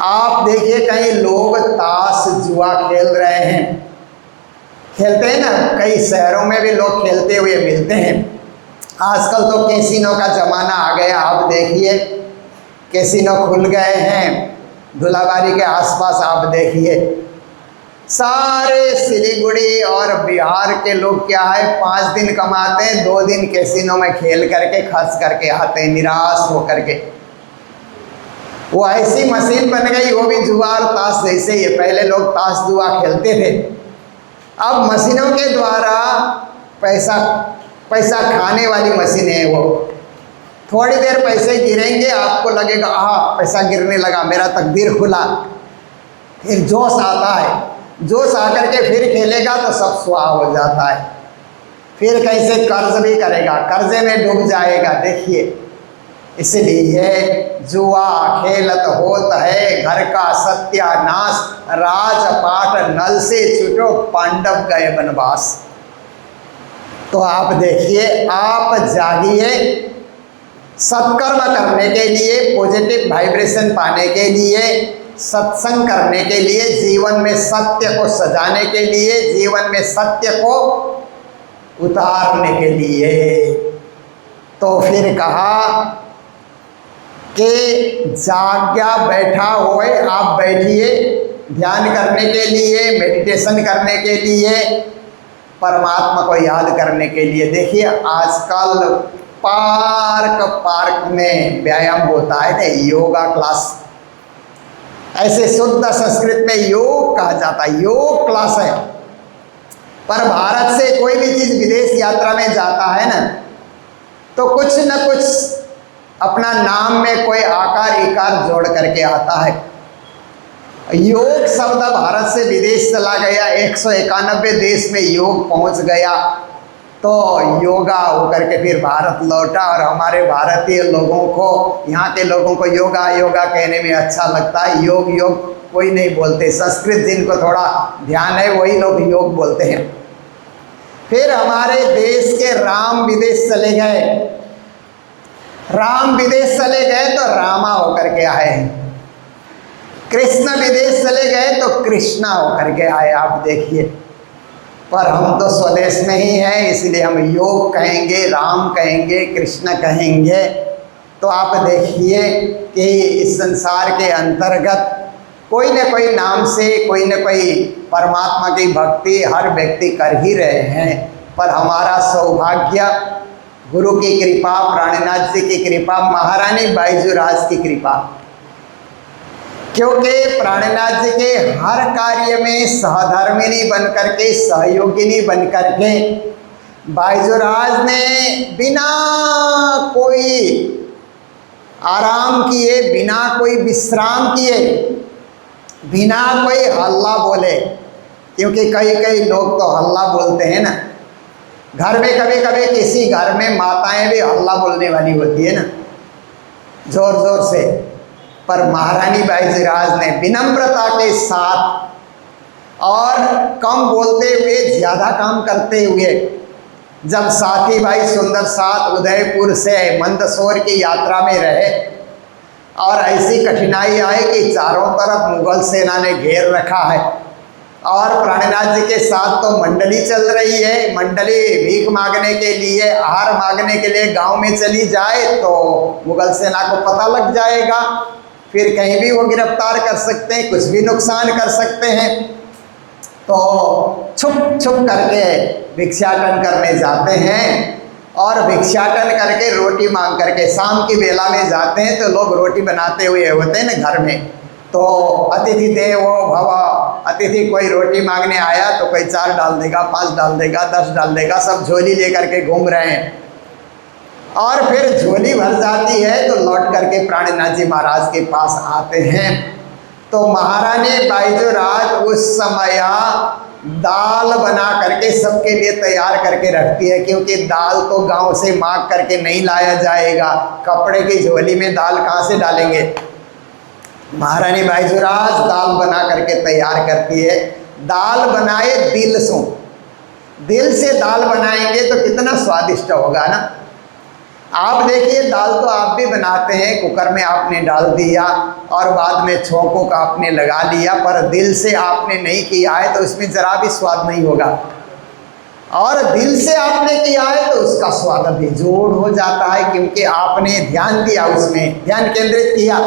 आप देखिए कई लोग ताश जुआ खेल रहे हैं, खेलते हैं ना, कई शहरों में भी लोग खेलते हुए मिलते हैं। आजकल तो कैसीनो का ज़माना आ गया। आप देखिए कैसीनो खुल गए हैं धुलाबारी के आसपास। आप देखिए सारे सिलीगुड़ी और बिहार के लोग क्या है, 5 दिन कमाते हैं, 2 दिन कैसीनो में खेल करके खर्च करके आते हैं निराश होकर के। वो ऐसी मशीन बन गई, वो भी जुआ और ताश जैसे ही है। पहले लोग ताश जुआ खेलते थे, अब मशीनों के द्वारा पैसा खाने वाली मशीन है वो। थोड़ी देर पैसे गिरेंगे, आपको लगेगा हाँ पैसा गिरने लगा, मेरा तकदीर खुला। फिर जोश आता है, जोश आकर के फिर खेलेगा तो सब सुहा हो जाता है। फिर कैसे कर्ज भी करेगा, कर्जे में डूब जाएगा। देखिए इसलिए जुआ खेलत होत है घर का सत्यानाश, राजपाट नल से छूटो पांडव गए वनवास। तो आप देखिए, आप जागिए सत्कर्म करने के लिए, पॉजिटिव वाइब्रेशन पाने के लिए, सत्संग करने के लिए, जीवन में सत्य को सजाने के लिए, जीवन में सत्य को उतारने के लिए। तो फिर कहा कि जाग्या बैठा होए, आप बैठिए ध्यान करने के लिए, मेडिटेशन करने के लिए, परमात्मा को याद करने के लिए। देखिए आजकल पार्क में व्यायाम होता है ना, योगा क्लास। ऐसे शुद्ध संस्कृत में योग कहा जाता है, योग क्लास है। पर भारत से कोई भी चीज विदेश यात्रा में जाता है ना, तो कुछ न कुछ अपना नाम में कोई आकार इकार जोड़ करके आता है। योग शब्द भारत से विदेश चला गया, 191 देश में योग पहुंच गया, तो योगा होकर के फिर भारत लौटा। और हमारे भारतीय लोगों को, यहाँ के लोगों को योगा योगा कहने में अच्छा लगता है। योग योग कोई नहीं बोलते, संस्कृत जिनको थोड़ा ध्यान है वही लोग योग बोलते हैं। फिर हमारे देश के राम विदेश चले गए, राम विदेश चले गए तो रामा होकर के आए हैं। कृष्ण विदेश चले गए तो कृष्णा होकर के आए, आप देखिए। पर हम तो स्वदेश में ही हैं, इसलिए हम योग कहेंगे, राम कहेंगे, कृष्ण कहेंगे। तो आप देखिए कि इस संसार के अंतर्गत कोई न कोई नाम से कोई न कोई परमात्मा की भक्ति हर व्यक्ति कर ही रहे हैं। पर हमारा सौभाग्य, गुरु की कृपा, प्राणनाथ जी की कृपा, महारानी बाईजूराज की कृपा, क्योंकि प्राणनाथ जी के हर कार्य में सहधर्मिणी बन करके, सहयोगिनी बन करके बाईजूराज ने बिना कोई आराम किए, बिना कोई विश्राम किए, बिना कोई हल्ला बोले, क्योंकि कई कई लोग तो हल्ला बोलते हैं ना, घर में कभी कभी किसी घर में माताएं भी हल्ला बोलने वाली होती है ना, जोर जोर से। पर महारानी बाईजूराज ने विनम्रता के साथ और कम बोलते हुए ज़्यादा काम करते हुए, जब साथी भाई सुंदर साथ उदयपुर से मंदसौर की यात्रा में रहे और ऐसी कठिनाई आई कि चारों तरफ मुगल सेना ने घेर रखा है और प्राणनाथ जी के साथ तो मंडली चल रही है। मंडली भीख मांगने के लिए, आहार मांगने के लिए गांव में चली जाए तो मुगल सेना को पता लग जाएगा, फिर कहीं भी वो गिरफ्तार कर सकते हैं, कुछ भी नुकसान कर सकते हैं। तो छुप छुप करके भिक्षाटन करने जाते हैं और भिक्षाटन करके रोटी मांग करके शाम की बेला में जाते हैं। तो लोग रोटी बनाते हुए होते हैं ना घर में, तो अतिथि देवो भव, अतिथि कोई रोटी मांगने आया तो कोई 4 डाल देगा, 5 डाल देगा, 10 डाल देगा, सब झोली लेकर के घूम रहे हैं। और फिर झोली भर जाती है तो लौट करके प्राणनाथ जी महाराज के पास आते हैं। तो महारानी बाईजूराज उस समय दाल बना करके सबके लिए तैयार करके रखती है, क्योंकि दाल तो गांव से मांग करके नहीं लाया जाएगा, कपड़े की झोली में दाल कहाँ से डालेंगे। महारानी बाईजूराज दाल बना करके तैयार करती है। दाल बनाए दिल से, दिल से दाल बनाएंगे तो कितना स्वादिष्ट होगा ना। आप देखिए, दाल तो आप भी बनाते हैं, कुकर में आपने डाल दिया और बाद में छोंकों का आपने लगा लिया, पर दिल से आपने नहीं किया है तो उसमें ज़रा भी स्वाद नहीं होगा। और दिल से आपने किया है तो उसका स्वाद बेजोड़ हो जाता है, क्योंकि आपने ध्यान दिया, उसमें ध्यान केंद्रित किया।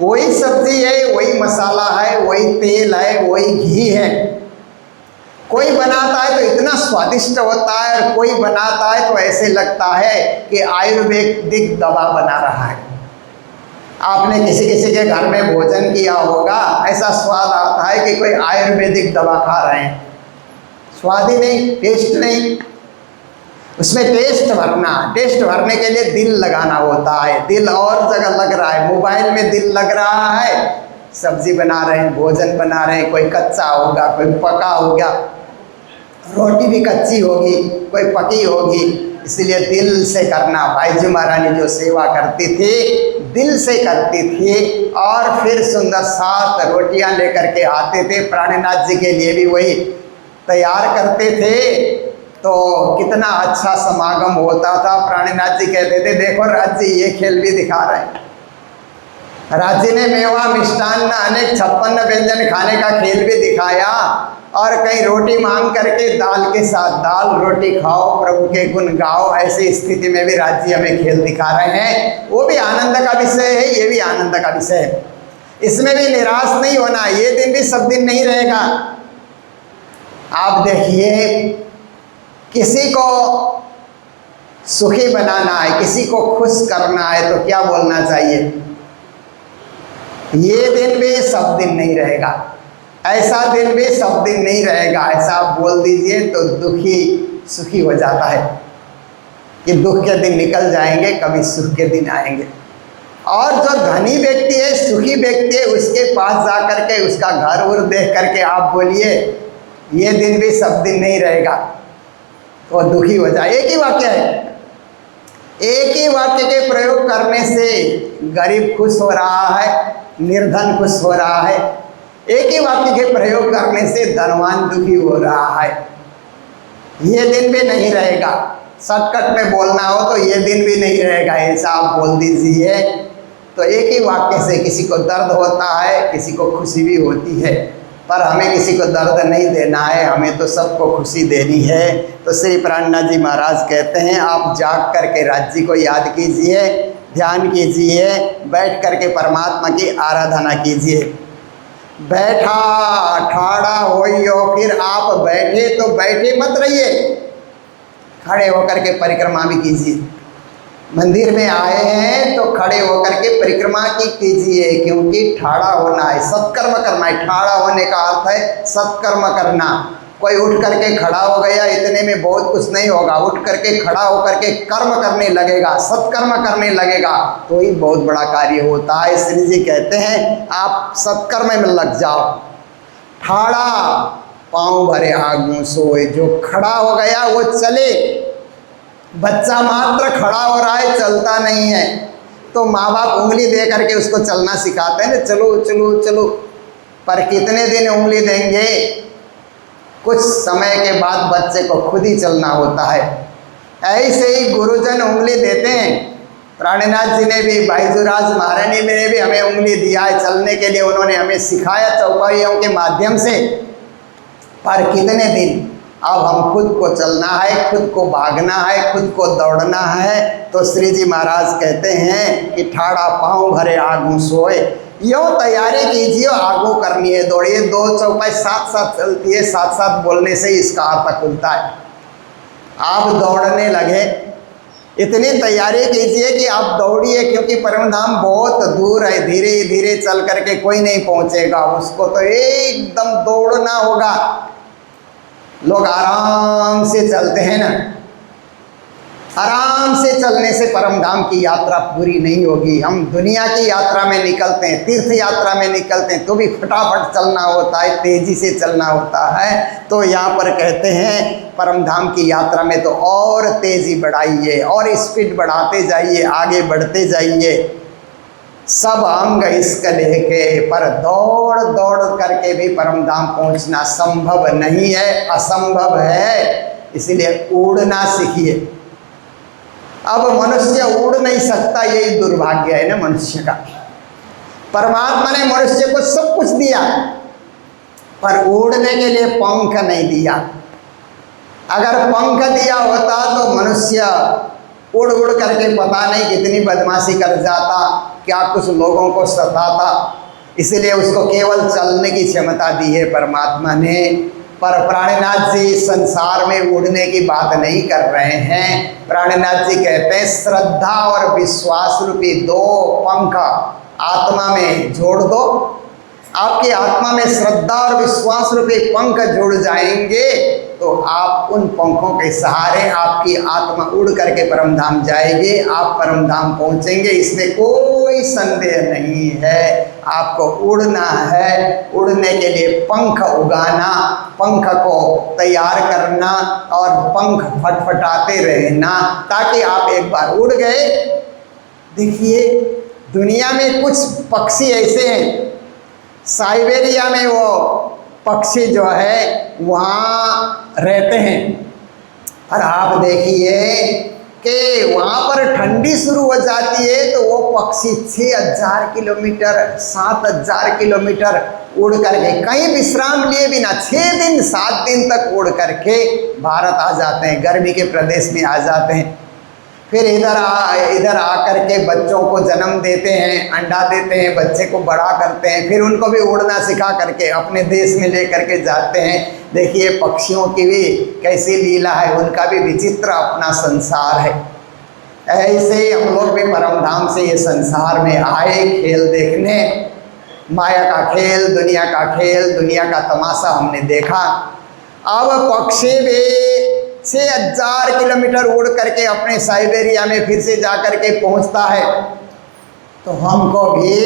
वही सब्जी है, वही मसाला है, वही तेल है, वही घी है। कोई बनाता है तो इतना स्वादिष्ट होता है और कोई बनाता है तो ऐसे लगता है कि आयुर्वेदिक दवा बना रहा है। आपने किसी किसी के घर में भोजन किया होगा, ऐसा स्वाद आता है कि कोई आयुर्वेदिक दवा खा रहे हैं। स्वाद ही नहीं, टेस्ट नहीं। उसमें टेस्ट भरने के लिए दिल लगाना होता है। दिल और जगह लग रहा है, मोबाइल में दिल लग रहा है, सब्जी बना रहे हैं, भोजन बना रहे हैं, कोई कच्चा होगा, कोई पका होगा, रोटी भी कच्ची होगी, कोई पकी होगी। इसलिए दिल से करना। बाईजू महारानी जो सेवा करती थी दिल से करती थी, और फिर सुंदर सात रोटियां लेकर के आते थे, प्राणनाथ जी के लिए भी वही तैयार करते थे। तो कितना अच्छा समागम होता था। प्राणनाथ जी कहते थे, देखो राज जी ये खेल भी दिखा रहे हैं। राज जी ने मेवा मिष्टान्न अनेक 56 व्यंजन खाने का खेल भी दिखाया, और कहीं रोटी मांग करके दाल के साथ दाल रोटी खाओ, प्रभु के गुण गाओ। ऐसी स्थिति में भी राज जी हमें खेल दिखा रहे हैं। वो भी आनंद का विषय है, ये भी आनंद का विषय है। इसमें भी निराश नहीं होना, ये दिन भी सब दिन नहीं रहेगा। आप देखिए, किसी को सुखी बनाना है, किसी को खुश करना है तो क्या बोलना चाहिए? ये दिन भी सब दिन नहीं रहेगा, ऐसा दिन भी सब दिन नहीं रहेगा, ऐसा आप बोल दीजिए तो दुखी सुखी हो जाता है कि दुख के दिन निकल जाएंगे, कभी सुख के दिन आएंगे। और जो धनी व्यक्ति है, सुखी व्यक्ति है, उसके पास जा करके उसका घर उर देख करके आप बोलिए ये दिन भी सब दिन नहीं रहेगा, तो दुखी हो जाए। एक ही वाक्य है, एक ही वाक्य के प्रयोग करने से गरीब खुश हो रहा है, निर्धन खुश हो रहा है। एक ही वाक्य के प्रयोग करने से धनवान दुखी हो रहा है। ये दिन भी नहीं रहेगा, शॉर्टकट में बोलना हो तो ये दिन भी नहीं रहेगा, ऐसा आप बोल दीजिए। तो एक ही वाक्य से किसी को दर्द होता है, किसी को खुशी भी होती है, पर हमें किसी को दर्द नहीं देना है, हमें तो सबको खुशी देनी है। तो श्री प्राणनाथ जी महाराज कहते हैं आप जाग करके राज्य को याद कीजिए, ध्यान कीजिए, बैठ करके परमात्मा की आराधना कीजिए। बैठा ठाड़ा होइयो, फिर आप बैठे तो बैठे मत रहिए, खड़े होकर के परिक्रमा भी कीजिए। मंदिर में आए हैं तो खड़े होकर के परिक्रमा की कीजिए, क्योंकि ठाड़ा होना है, सत्कर्म करना है। ठाड़ा होने का अर्थ है सत्कर्म करना। कोई उठ करके खड़ा हो गया इतने में बहुत कुछ नहीं होगा, उठ करके खड़ा होकर के कर्म करने लगेगा, सत्कर्म करने लगेगा तो ही बहुत बड़ा कार्य होता है। श्री जी कहते हैं आप सत्कर्म में लग जाओ। ठाड़ा पाँव भरे आगू सोए, जो खड़ा हो गया वो चले। बच्चा मात्र खड़ा हो रहा है, चलता नहीं है, तो माँ बाप उंगली दे करके उसको चलना सिखाते हैं, चलो चलो चलो, पर कितने दिन उंगली देंगे? कुछ समय के बाद बच्चे को खुद ही चलना होता है। ऐसे ही गुरुजन उंगली देते हैं। प्राणनाथ जी ने भी, बाईजूराज महारानी ने भी हमें उंगली दिया है चलने के लिए, उन्होंने हमें सिखाया चौपाइयों के माध्यम से। पर कितने दिन? अब हम खुद को चलना है, खुद को भागना है, खुद को दौड़ना है। तो श्री जी महाराज कहते हैं कि ठाड़ा पाँव भरे आगू सोए। यूँ तैयारी कीजिए, आगू करनी है, दौड़िए। दो चौपाई साथ साथ चलती है, साथ साथ बोलने से इसका अर्थ खुलता है। आप दौड़ने लगे, इतनी तैयारी कीजिए कि आप दौड़िए, क्योंकि परम धाम बहुत दूर है, धीरे धीरे चल करके कोई नहीं पहुंचेगा, उसको तो एकदम दौड़ना होगा। लोग आराम से चलते हैं ना, आराम से चलने से परम धाम की यात्रा पूरी नहीं होगी। हम दुनिया की यात्रा में निकलते हैं, तीर्थ यात्रा में निकलते हैं, तो भी फटाफट चलना होता है, तेजी से चलना होता है। तो यहाँ पर कहते हैं परम धाम की यात्रा में तो और तेजी बढ़ाइए, और स्पीड बढ़ाते जाइए, आगे बढ़ते जाइए। सब अंग इसका लेके, पर दौड़ दौड़ करके भी परम धाम पहुँचना संभव नहीं है, असंभव है। इसीलिए उड़ना सीखिए। अब मनुष्य उड़ नहीं सकता, यही दुर्भाग्य है ना मनुष्य का। परमात्मा ने मनुष्य को सब कुछ दिया, पर उड़ने के लिए पंख नहीं दिया। अगर पंख दिया होता तो मनुष्य उड़ उड़ करके पता नहीं कितनी बदमाशी कर जाता, क्या कुछ लोगों को सताता। इसलिए उसको केवल चलने की क्षमता दी है परमात्मा ने। पर प्राणनाथ जी संसार में उड़ने की बात नहीं कर रहे हैं। प्राणनाथ जी कहते हैं श्रद्धा और विश्वास रूपी दो पंख आत्मा में जोड़ दो। आपकी आत्मा में श्रद्धा और विश्वास रूपी पंख जुड़ जाएंगे तो आप उन पंखों के सहारे आपकी आत्मा उड़ करके परम धाम जाएगी, आप परम धाम पहुँचेंगे, इसमें कोई संदेह नहीं है। आपको उड़ना है, उड़ने के लिए पंख उगाना, पंख को तैयार करना और पंख फटफटाते रहना, ताकि आप एक बार उड़ गए। देखिए दुनिया में कुछ पक्षी ऐसे हैं, साइबेरिया में वो पक्षी जो है वहाँ रहते हैं, और आप देखिए कि वहाँ पर ठंडी शुरू हो जाती है तो वो पक्षी 6000 किलोमीटर 7000 किलोमीटर उड़ करके कहीं विश्राम लिए बिना 6 दिन 7 दिन तक उड़ करके भारत आ जाते हैं, गर्मी के प्रदेश में आ जाते हैं। फिर इधर आकर के बच्चों को जन्म देते हैं, अंडा देते हैं, बच्चे को बड़ा करते हैं, फिर उनको भी उड़ना सिखा करके अपने देश में ले करके जाते हैं। देखिए पक्षियों की भी कैसी लीला है, उनका भी विचित्र अपना संसार है। ऐसे ही हम लोग भी परम धाम से ये संसार में आए खेल देखने, माया का खेल, दुनिया का खेल, दुनिया का तमाशा हमने देखा। अब पक्षी भी 6000 किलोमीटर उड़ करके अपने साइबेरिया में फिर से जा करके पहुंचता है, तो हमको भी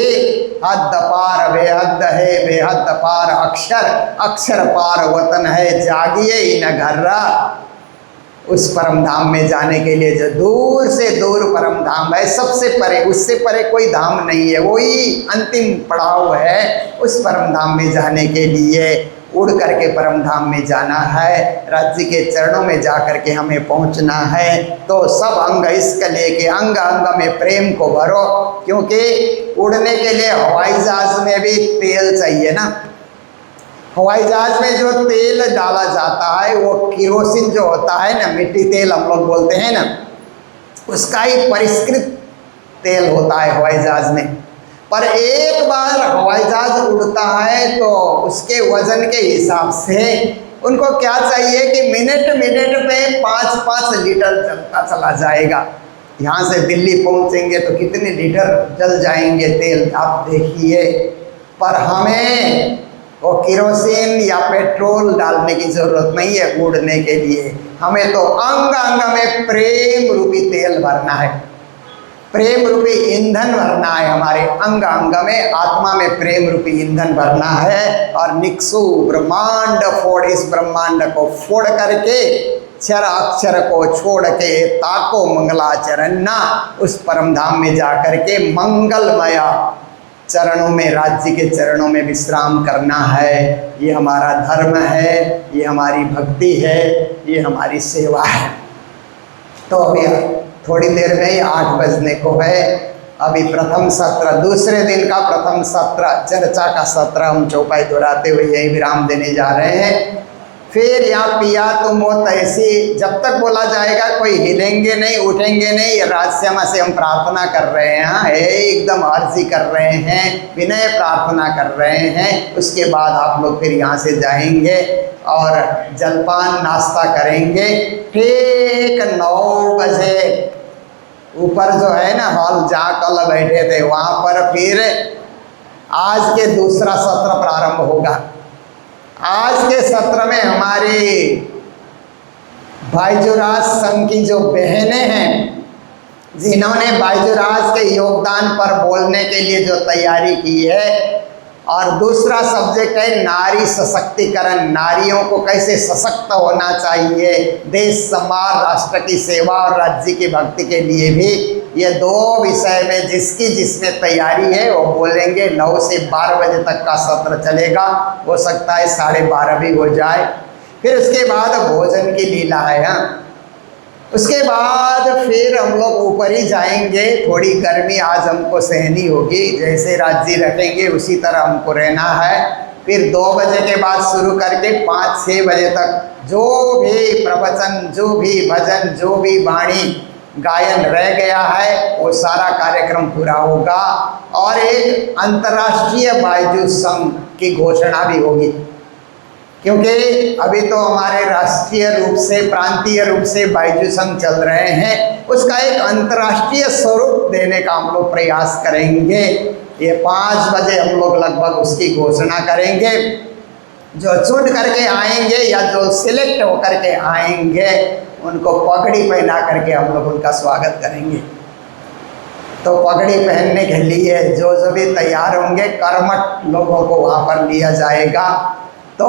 हद पार बेहद है, बेहद पार अक्षर, अक्षर पार वतन है, जागिए ही न घर्रा। उस परम धाम में जाने के लिए जो दूर से दूर परम धाम है, सबसे परे, उससे परे कोई धाम नहीं है, वही अंतिम पड़ाव है। उस परम धाम में जाने के लिए उड़ करके परम धाम में जाना है, राज्य के चरणों में जा करके हमें पहुंचना है। तो सब अंग इसके लेके अंग अंग में प्रेम को भरो, क्योंकि उड़ने के लिए हवाई जहाज में भी तेल चाहिए ना। हवाई जहाज में जो तेल डाला जाता है वो केरोसिन जो होता है ना, मिट्टी तेल हम लोग बोलते हैं ना, उसका ही परिष्कृत तेल होता है हवाई जहाज में। पर एक बार हवाई जहाज उड़ता है तो उसके वजन के हिसाब से उनको क्या चाहिए कि मिनट मिनट पे 5-5 लीटर चलता चला जाएगा। यहाँ से दिल्ली पहुँचेंगे तो कितने लीटर जल जाएंगे तेल, आप देखिए। पर हमें वो केरोसिन या पेट्रोल डालने की ज़रूरत नहीं है उड़ने के लिए। हमें तो अंग अंग में प्रेम रूपी तेल भरना है, प्रेम रूपी ईंधन भरना है। हमारे अंग अंग में, आत्मा में प्रेम रूपी ईंधन भरना है। और निक्षु ब्रह्मांड फोड़, इस ब्रह्मांड को फोड़ करके क्षर अक्षर को छोड़ के ताको मंगलाचरन्ना, उस परम धाम में जा करके मंगलमया चरणों में, राज्य के चरणों में विश्राम करना है। ये हमारा धर्म है, ये हमारी भक्ति है, ये हमारी सेवा है। तो अभी थोड़ी देर में ही 8 बजने को है। अभी प्रथम सत्र, दूसरे दिन का प्रथम सत्र, चर्चा का सत्र हम चौपाई दोहराते हुए यही विराम देने जा रहे हैं। फिर यहाँ पिया तुम हो तैसी, जब तक बोला जाएगा कोई हिलेंगे नहीं, उठेंगे नहीं। राजश्यामा से हम प्रार्थना कर रहे हैं, एकदम अर्जी कर रहे हैं, विनय प्रार्थना कर रहे हैं। उसके बाद आप लोग फिर यहाँ से जाएंगे और जलपान नाश्ता करेंगे। ठीक 9 बजे ऊपर जो है ना हॉल, जहाँ कल बैठे थे वहाँ पर फिर आज के दूसरा सत्र प्रारंभ होगा। आज के सत्र में हमारी भाईजुराज संघ की जो बहनें हैं, जिन्होंने भाईजुराज के योगदान पर बोलने के लिए जो तैयारी की है, और दूसरा सब्जेक्ट है नारी सशक्तिकरण, नारियों को कैसे सशक्त होना चाहिए देश, समाज, राष्ट्र की सेवा और राज्य की भक्ति के लिए भी। ये 2 विषय में जिसकी जिसमें तैयारी है वो बोलेंगे। 9 से 12 बजे तक का सत्र चलेगा, हो सकता है 12:30 भी हो जाए। फिर उसके बाद भोजन की लीला है। हाँ, उसके बाद फिर हम लोग ऊपर ही जाएंगे। थोड़ी गर्मी आज हमको सहनी होगी, जैसे राज्य रखेंगे उसी तरह हमको रहना है। फिर 2 बजे के बाद शुरू करके 5-6 बजे तक जो भी प्रवचन, जो भी भजन, जो भी वाणी गायन रह गया है वो सारा कार्यक्रम पूरा होगा। और एक अंतर्राष्ट्रीय बायजू संघ की घोषणा भी होगी, क्योंकि अभी तो हमारे राष्ट्रीय रूप से, प्रांतीय रूप से बायजू संघ चल रहे हैं। उसका एक अंतर्राष्ट्रीय स्वरूप देने का हम लोग प्रयास करेंगे। ये 5 बजे हम लोग लगभग उसकी घोषणा करेंगे। जो चुन करके आएंगे या जो सिलेक्ट होकर के आएंगे उनको पगड़ी पहना करके हम लोग उनका स्वागत करेंगे। तो पगड़ी पहनने के लिए जो भी तैयार होंगे, कर्मठ लोगों को वहाँ पर लिया जाएगा। तो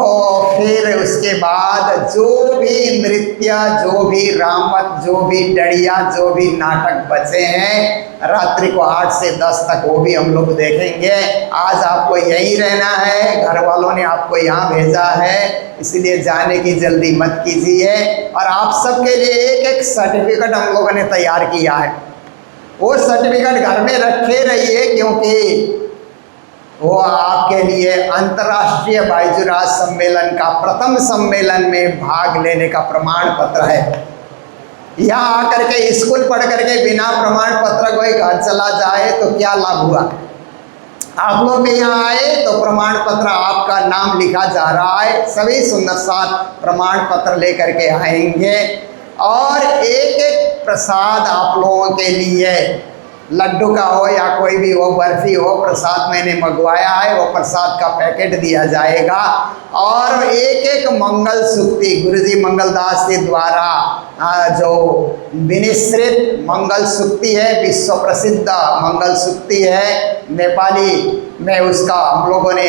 फिर उसके बाद जो भी नृत्य, जो भी रामत, जो भी डड़िया, जो भी नाटक बचे हैं रात्रि को 8 से 10 तक, वो भी हम लोग देखेंगे। आज आपको यहीं रहना है, घर वालों ने आपको यहाँ भेजा है, इसलिए जाने की जल्दी मत कीजिए। और आप सबके लिए एक सर्टिफिकेट हम लोगों ने तैयार किया है। वो सर्टिफिकेट घर में रखे रहिए, क्योंकि वो आपके लिए अंतर्राष्ट्रीय बायजुराज सम्मेलन का प्रथम सम्मेलन में भाग लेने का प्रमाण पत्र है। यहाँ आकर के स्कूल पढ़ करके बिना प्रमाण पत्र कोई घर चला जाए तो क्या लाभ हुआ। आप लोग भी यहाँ आए तो प्रमाण पत्र, आपका नाम लिखा जा रहा है, सभी सुंदर साथ प्रमाण पत्र लेकर के आएंगे। और एक एक प्रसाद आप लोगों के लिए लड्डू का हो या कोई भी हो, बर्फी हो, प्रसाद मैंने मंगवाया है, वो प्रसाद का पैकेट दिया जाएगा। और एक एक मंगल सूक्ति गुरुजी मंगलदास जी द्वारा जो विनिश्रित मंगल सूक्ति है, विश्व प्रसिद्ध मंगल सूक्ति है, नेपाली में उसका हम लोगों ने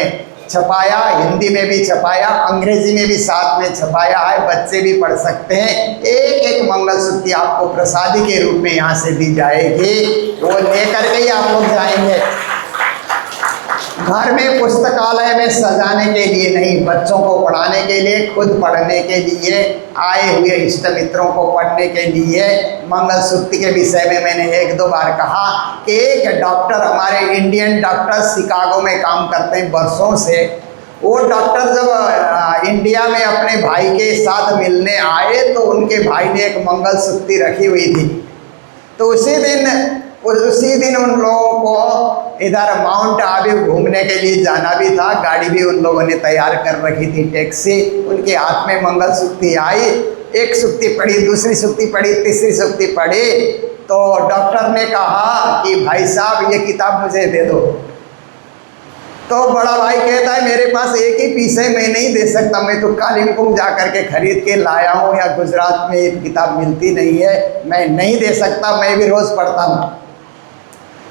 छपाया, हिंदी में भी छपाया, अंग्रेजी में भी साथ में छपाया है, बच्चे भी पढ़ सकते हैं। एक एक मंगल सूक्ति आपको प्रसादी के रूप में यहाँ से दी जाएगी, वो लेकर के ही आप लोग जाएंगे। घर में पुस्तकालय में सजाने के लिए नहीं, बच्चों को पढ़ाने के लिए, खुद पढ़ने के लिए, आए हुए इष्ट मित्रों को पढ़ने के लिए। मंगल सूक्ति के विषय में मैंने 1-2 बार कहा कि एक डॉक्टर, हमारे इंडियन डॉक्टर शिकागो में काम करते हैं वर्षों से, वो डॉक्टर जब इंडिया में अपने भाई के साथ मिलने आए तो उनके भाई ने एक मंगल सूक्ति रखी हुई थी। तो उसी दिन उन लोगों को इधर माउंट आबू घूमने के लिए जाना भी था, गाड़ी भी उन लोगों ने तैयार कर रखी थी, टैक्सी। उनके हाथ में मंगल सूक्ति आई, एक सूक्ति पढ़ी, दूसरी सूक्ति पढ़ी, तीसरी सूक्ति पढ़ी, तो डॉक्टर ने कहा कि भाई साहब ये किताब मुझे दे दो। तो बड़ा भाई कहता है मेरे पास एक ही पीस है, मैं नहीं दे सकता, मैं तो कालिम्पोंग जा करके खरीद के लाया हूँ, या गुजरात में एक किताब मिलती नहीं है, मैं नहीं दे सकता, मैं भी रोज़ पढ़ता हूँ।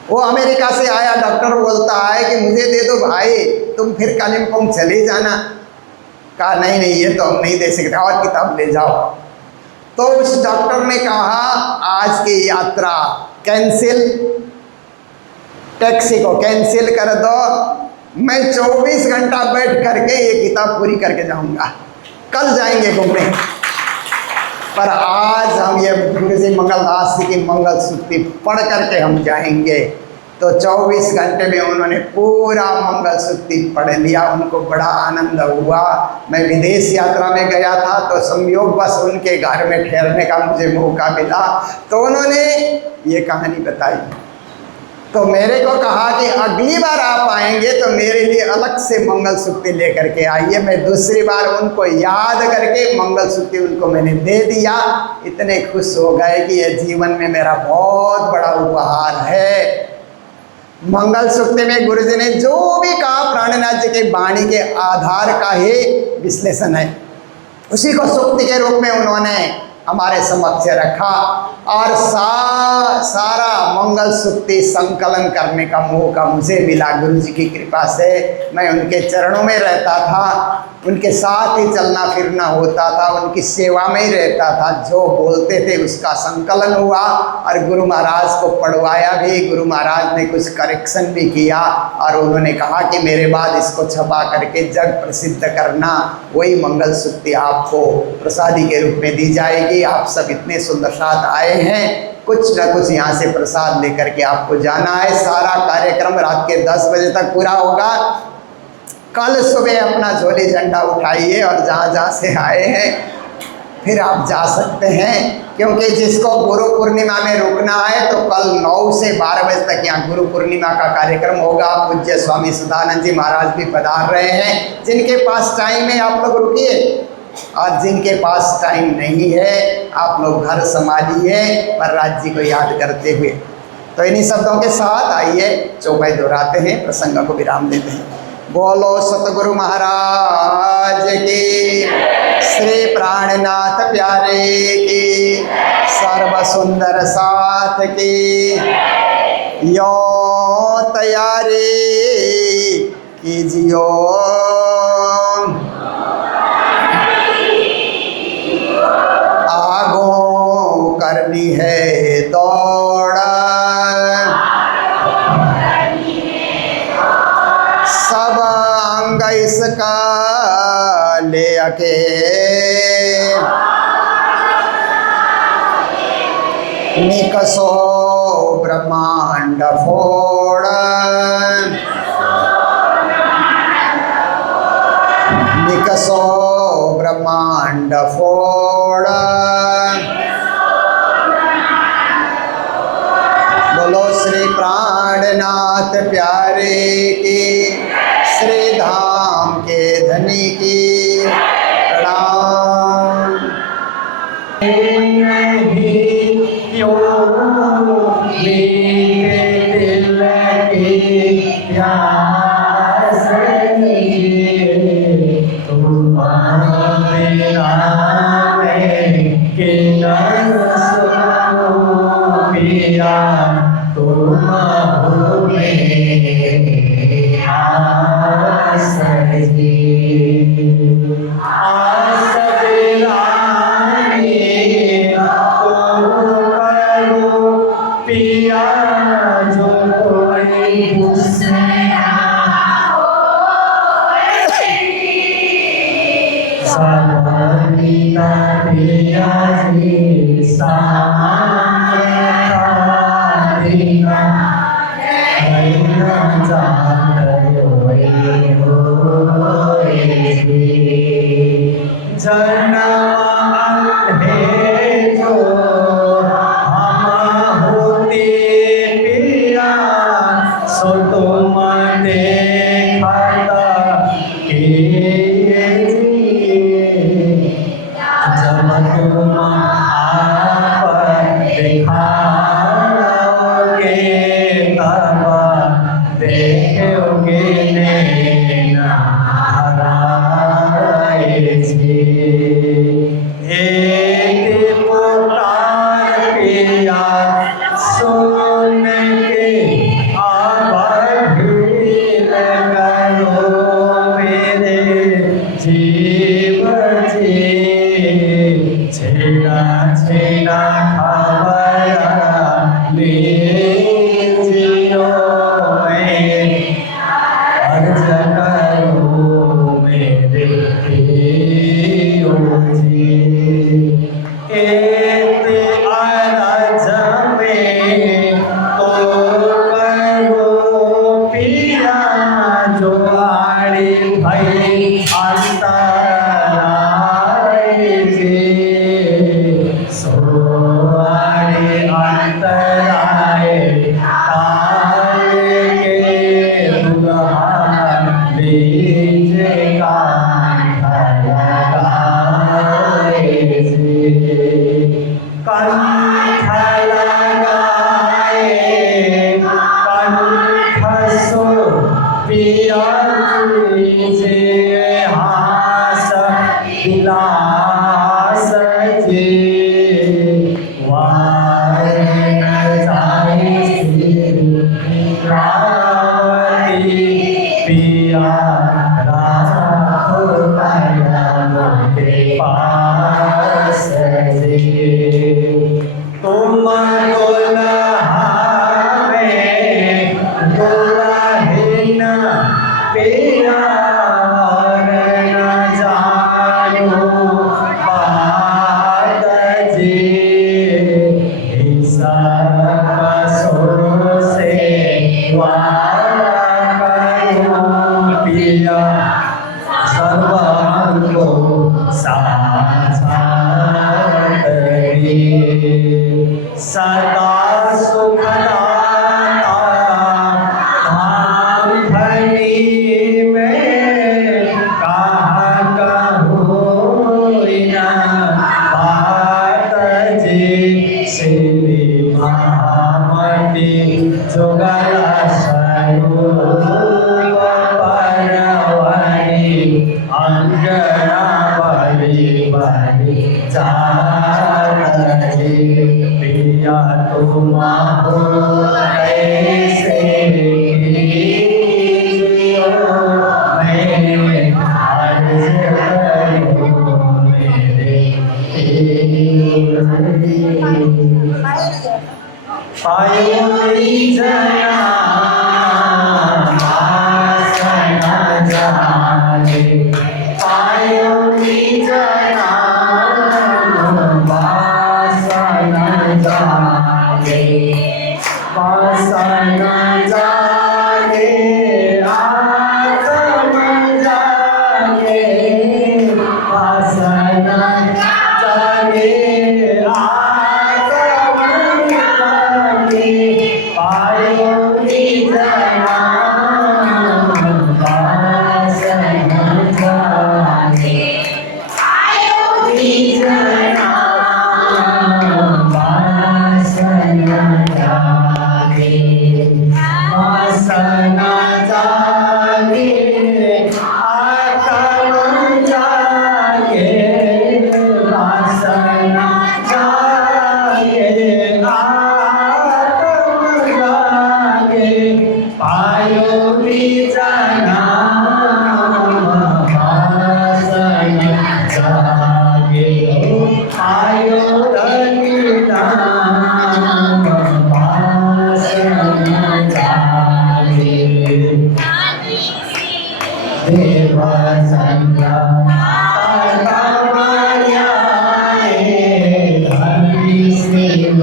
वो अमेरिका से आया डॉक्टर बोलता है कि मुझे दे दो भाई, तुम फिर कालिम्पोंग चले जाना। कहा नहीं नहीं ये तो हम नहीं दे सकते, और किताब ले जाओ। तो उस डॉक्टर ने कहा आज की यात्रा कैंसिल, टैक्सी को कैंसिल कर दो, मैं 24 घंटा बैठ करके ये किताब पूरी करके जाऊंगा, कल जाएंगे घूमने। पर आज हम ये गुरुजी मंगलदास जी की मंगल सूक्ति पढ़ करके हम जाएंगे। तो 24 घंटे में उन्होंने पूरा मंगल सूक्ति पढ़ लिया, उनको बड़ा आनंद हुआ। मैं विदेश यात्रा में गया था तो संयोग बस उनके घर में ठहरने का मुझे मौका मिला, तो उन्होंने ये कहानी बताई। तो मेरे को कहा कि अगली बार आप आएंगे तो मेरे लिए अलग से मंगल सूक्ति लेकर के आइए। मैं दूसरी बार उनको याद करके मंगल सूक्ति उनको मैंने दे दिया। इतने खुश हो गए कि यह जीवन में मेरा बहुत बड़ा उपहार है। मंगल सूक्ति में गुरुजी ने जो भी कहा प्राणनाथ जी के वाणी के आधार का ही विश्लेषण है, उसी को सूक्ति के रूप में उन्होंने हमारे समक्ष रखा। और सारा मंगल सूक्ति संकलन करने का मौका मुझे मिला गुरुजी की कृपा से। मैं उनके चरणों में रहता था, उनके साथ ही चलना फिरना होता था, उनकी सेवा में ही रहता था। जो बोलते थे उसका संकलन हुआ और गुरु महाराज को पढ़वाया भी। गुरु महाराज ने कुछ करेक्शन भी किया और उन्होंने कहा कि मेरे बाद इसको छपा करके जग प्रसिद्ध करना। वही मंगल सूक्ति आपको प्रसादी के रूप में दी जाएगी। आप सब इतने सुंदर साथ आए हैं, कुछ न कुछ यहाँ से प्रसाद लेकर के आपको जाना है। सारा कार्यक्रम रात के 10 बजे तक पूरा होगा। कल सुबह अपना झोली झंडा उठाइए और जहाँ जहाँ से आए हैं फिर आप जा सकते हैं, क्योंकि जिसको गुरु पूर्णिमा में रुकना है तो कल 9 से 12 बजे तक यहाँ गुरु पूर्णिमा का कार्यक्रम होगा। पूज्य स्वामी सुधानंद जी महाराज भी पधार रहे हैं। जिनके पास टाइम है आप लोग रुकिए, और जिनके पास टाइम नहीं है आप लोग घर संभालिए वरराज जी को याद करते हुए। तो इन्हीं शब्दों के साथ आइए चौपाई दोहराते हैं, प्रसंग को विराम देते हैं। बोलो सतगुरु महाराज की, श्री प्राणनाथ प्यारे की, सर्व सुंदर साथ की। यो तैयारी कीजियो, आगो करनी है दौड़, सब अंग इसका ले आके निकसो ब्रह्मांड फोड़, निकसो ब्रह्मांड फोड़। बोलो श्री प्राणनाथ प्यारे की, श्री धाम के धनी की प्रणाम। क्यों जी। आसरानी तो करो पिया जो कोई दूसरा सबरीना पिया जी सामना जन्म है जो हम होते पिया सो तुम देखता के जब तुम आप दिखाओगे तब देखोगे नैना हराए जी। एक पुकार पिया सुन के आभार करो मेरे जीव जी। छेड़ा छेड़ा खबर लीजियो मैं अर्ज करो मेरे पियो जी। एते अरज में तो करो पिया जो आड़ी भई अंतराय जी। सो आड़ी अंतराय तारे के दुल्हन लीजे कांठ लगाए जी। कंठ लगाए कंठ सो पिया जी हास विलास जी। वारण जाए रावती पिया राहो के पास जी। तुम दुल्हा में दुल्हन पिया और न जानो बात जी। सब सुर से वारा करो पिया सर्वांगो साक्षात सदा सुखदाता धाम धनी में कहा कहूँ न बात जी। श्री महामती जुगला स्वरूप परवनी अंगना बलि बलि चार जी। पिया तुम हो ऐसे कीजियो मैं अर्ज करूं मेरे पायो जया आसना जाने पायो जया वासना जाने वासना जाने आत्म जाने वासना जाने पायो जया वासना देव संज्ञा धर्मी शिव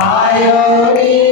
पायो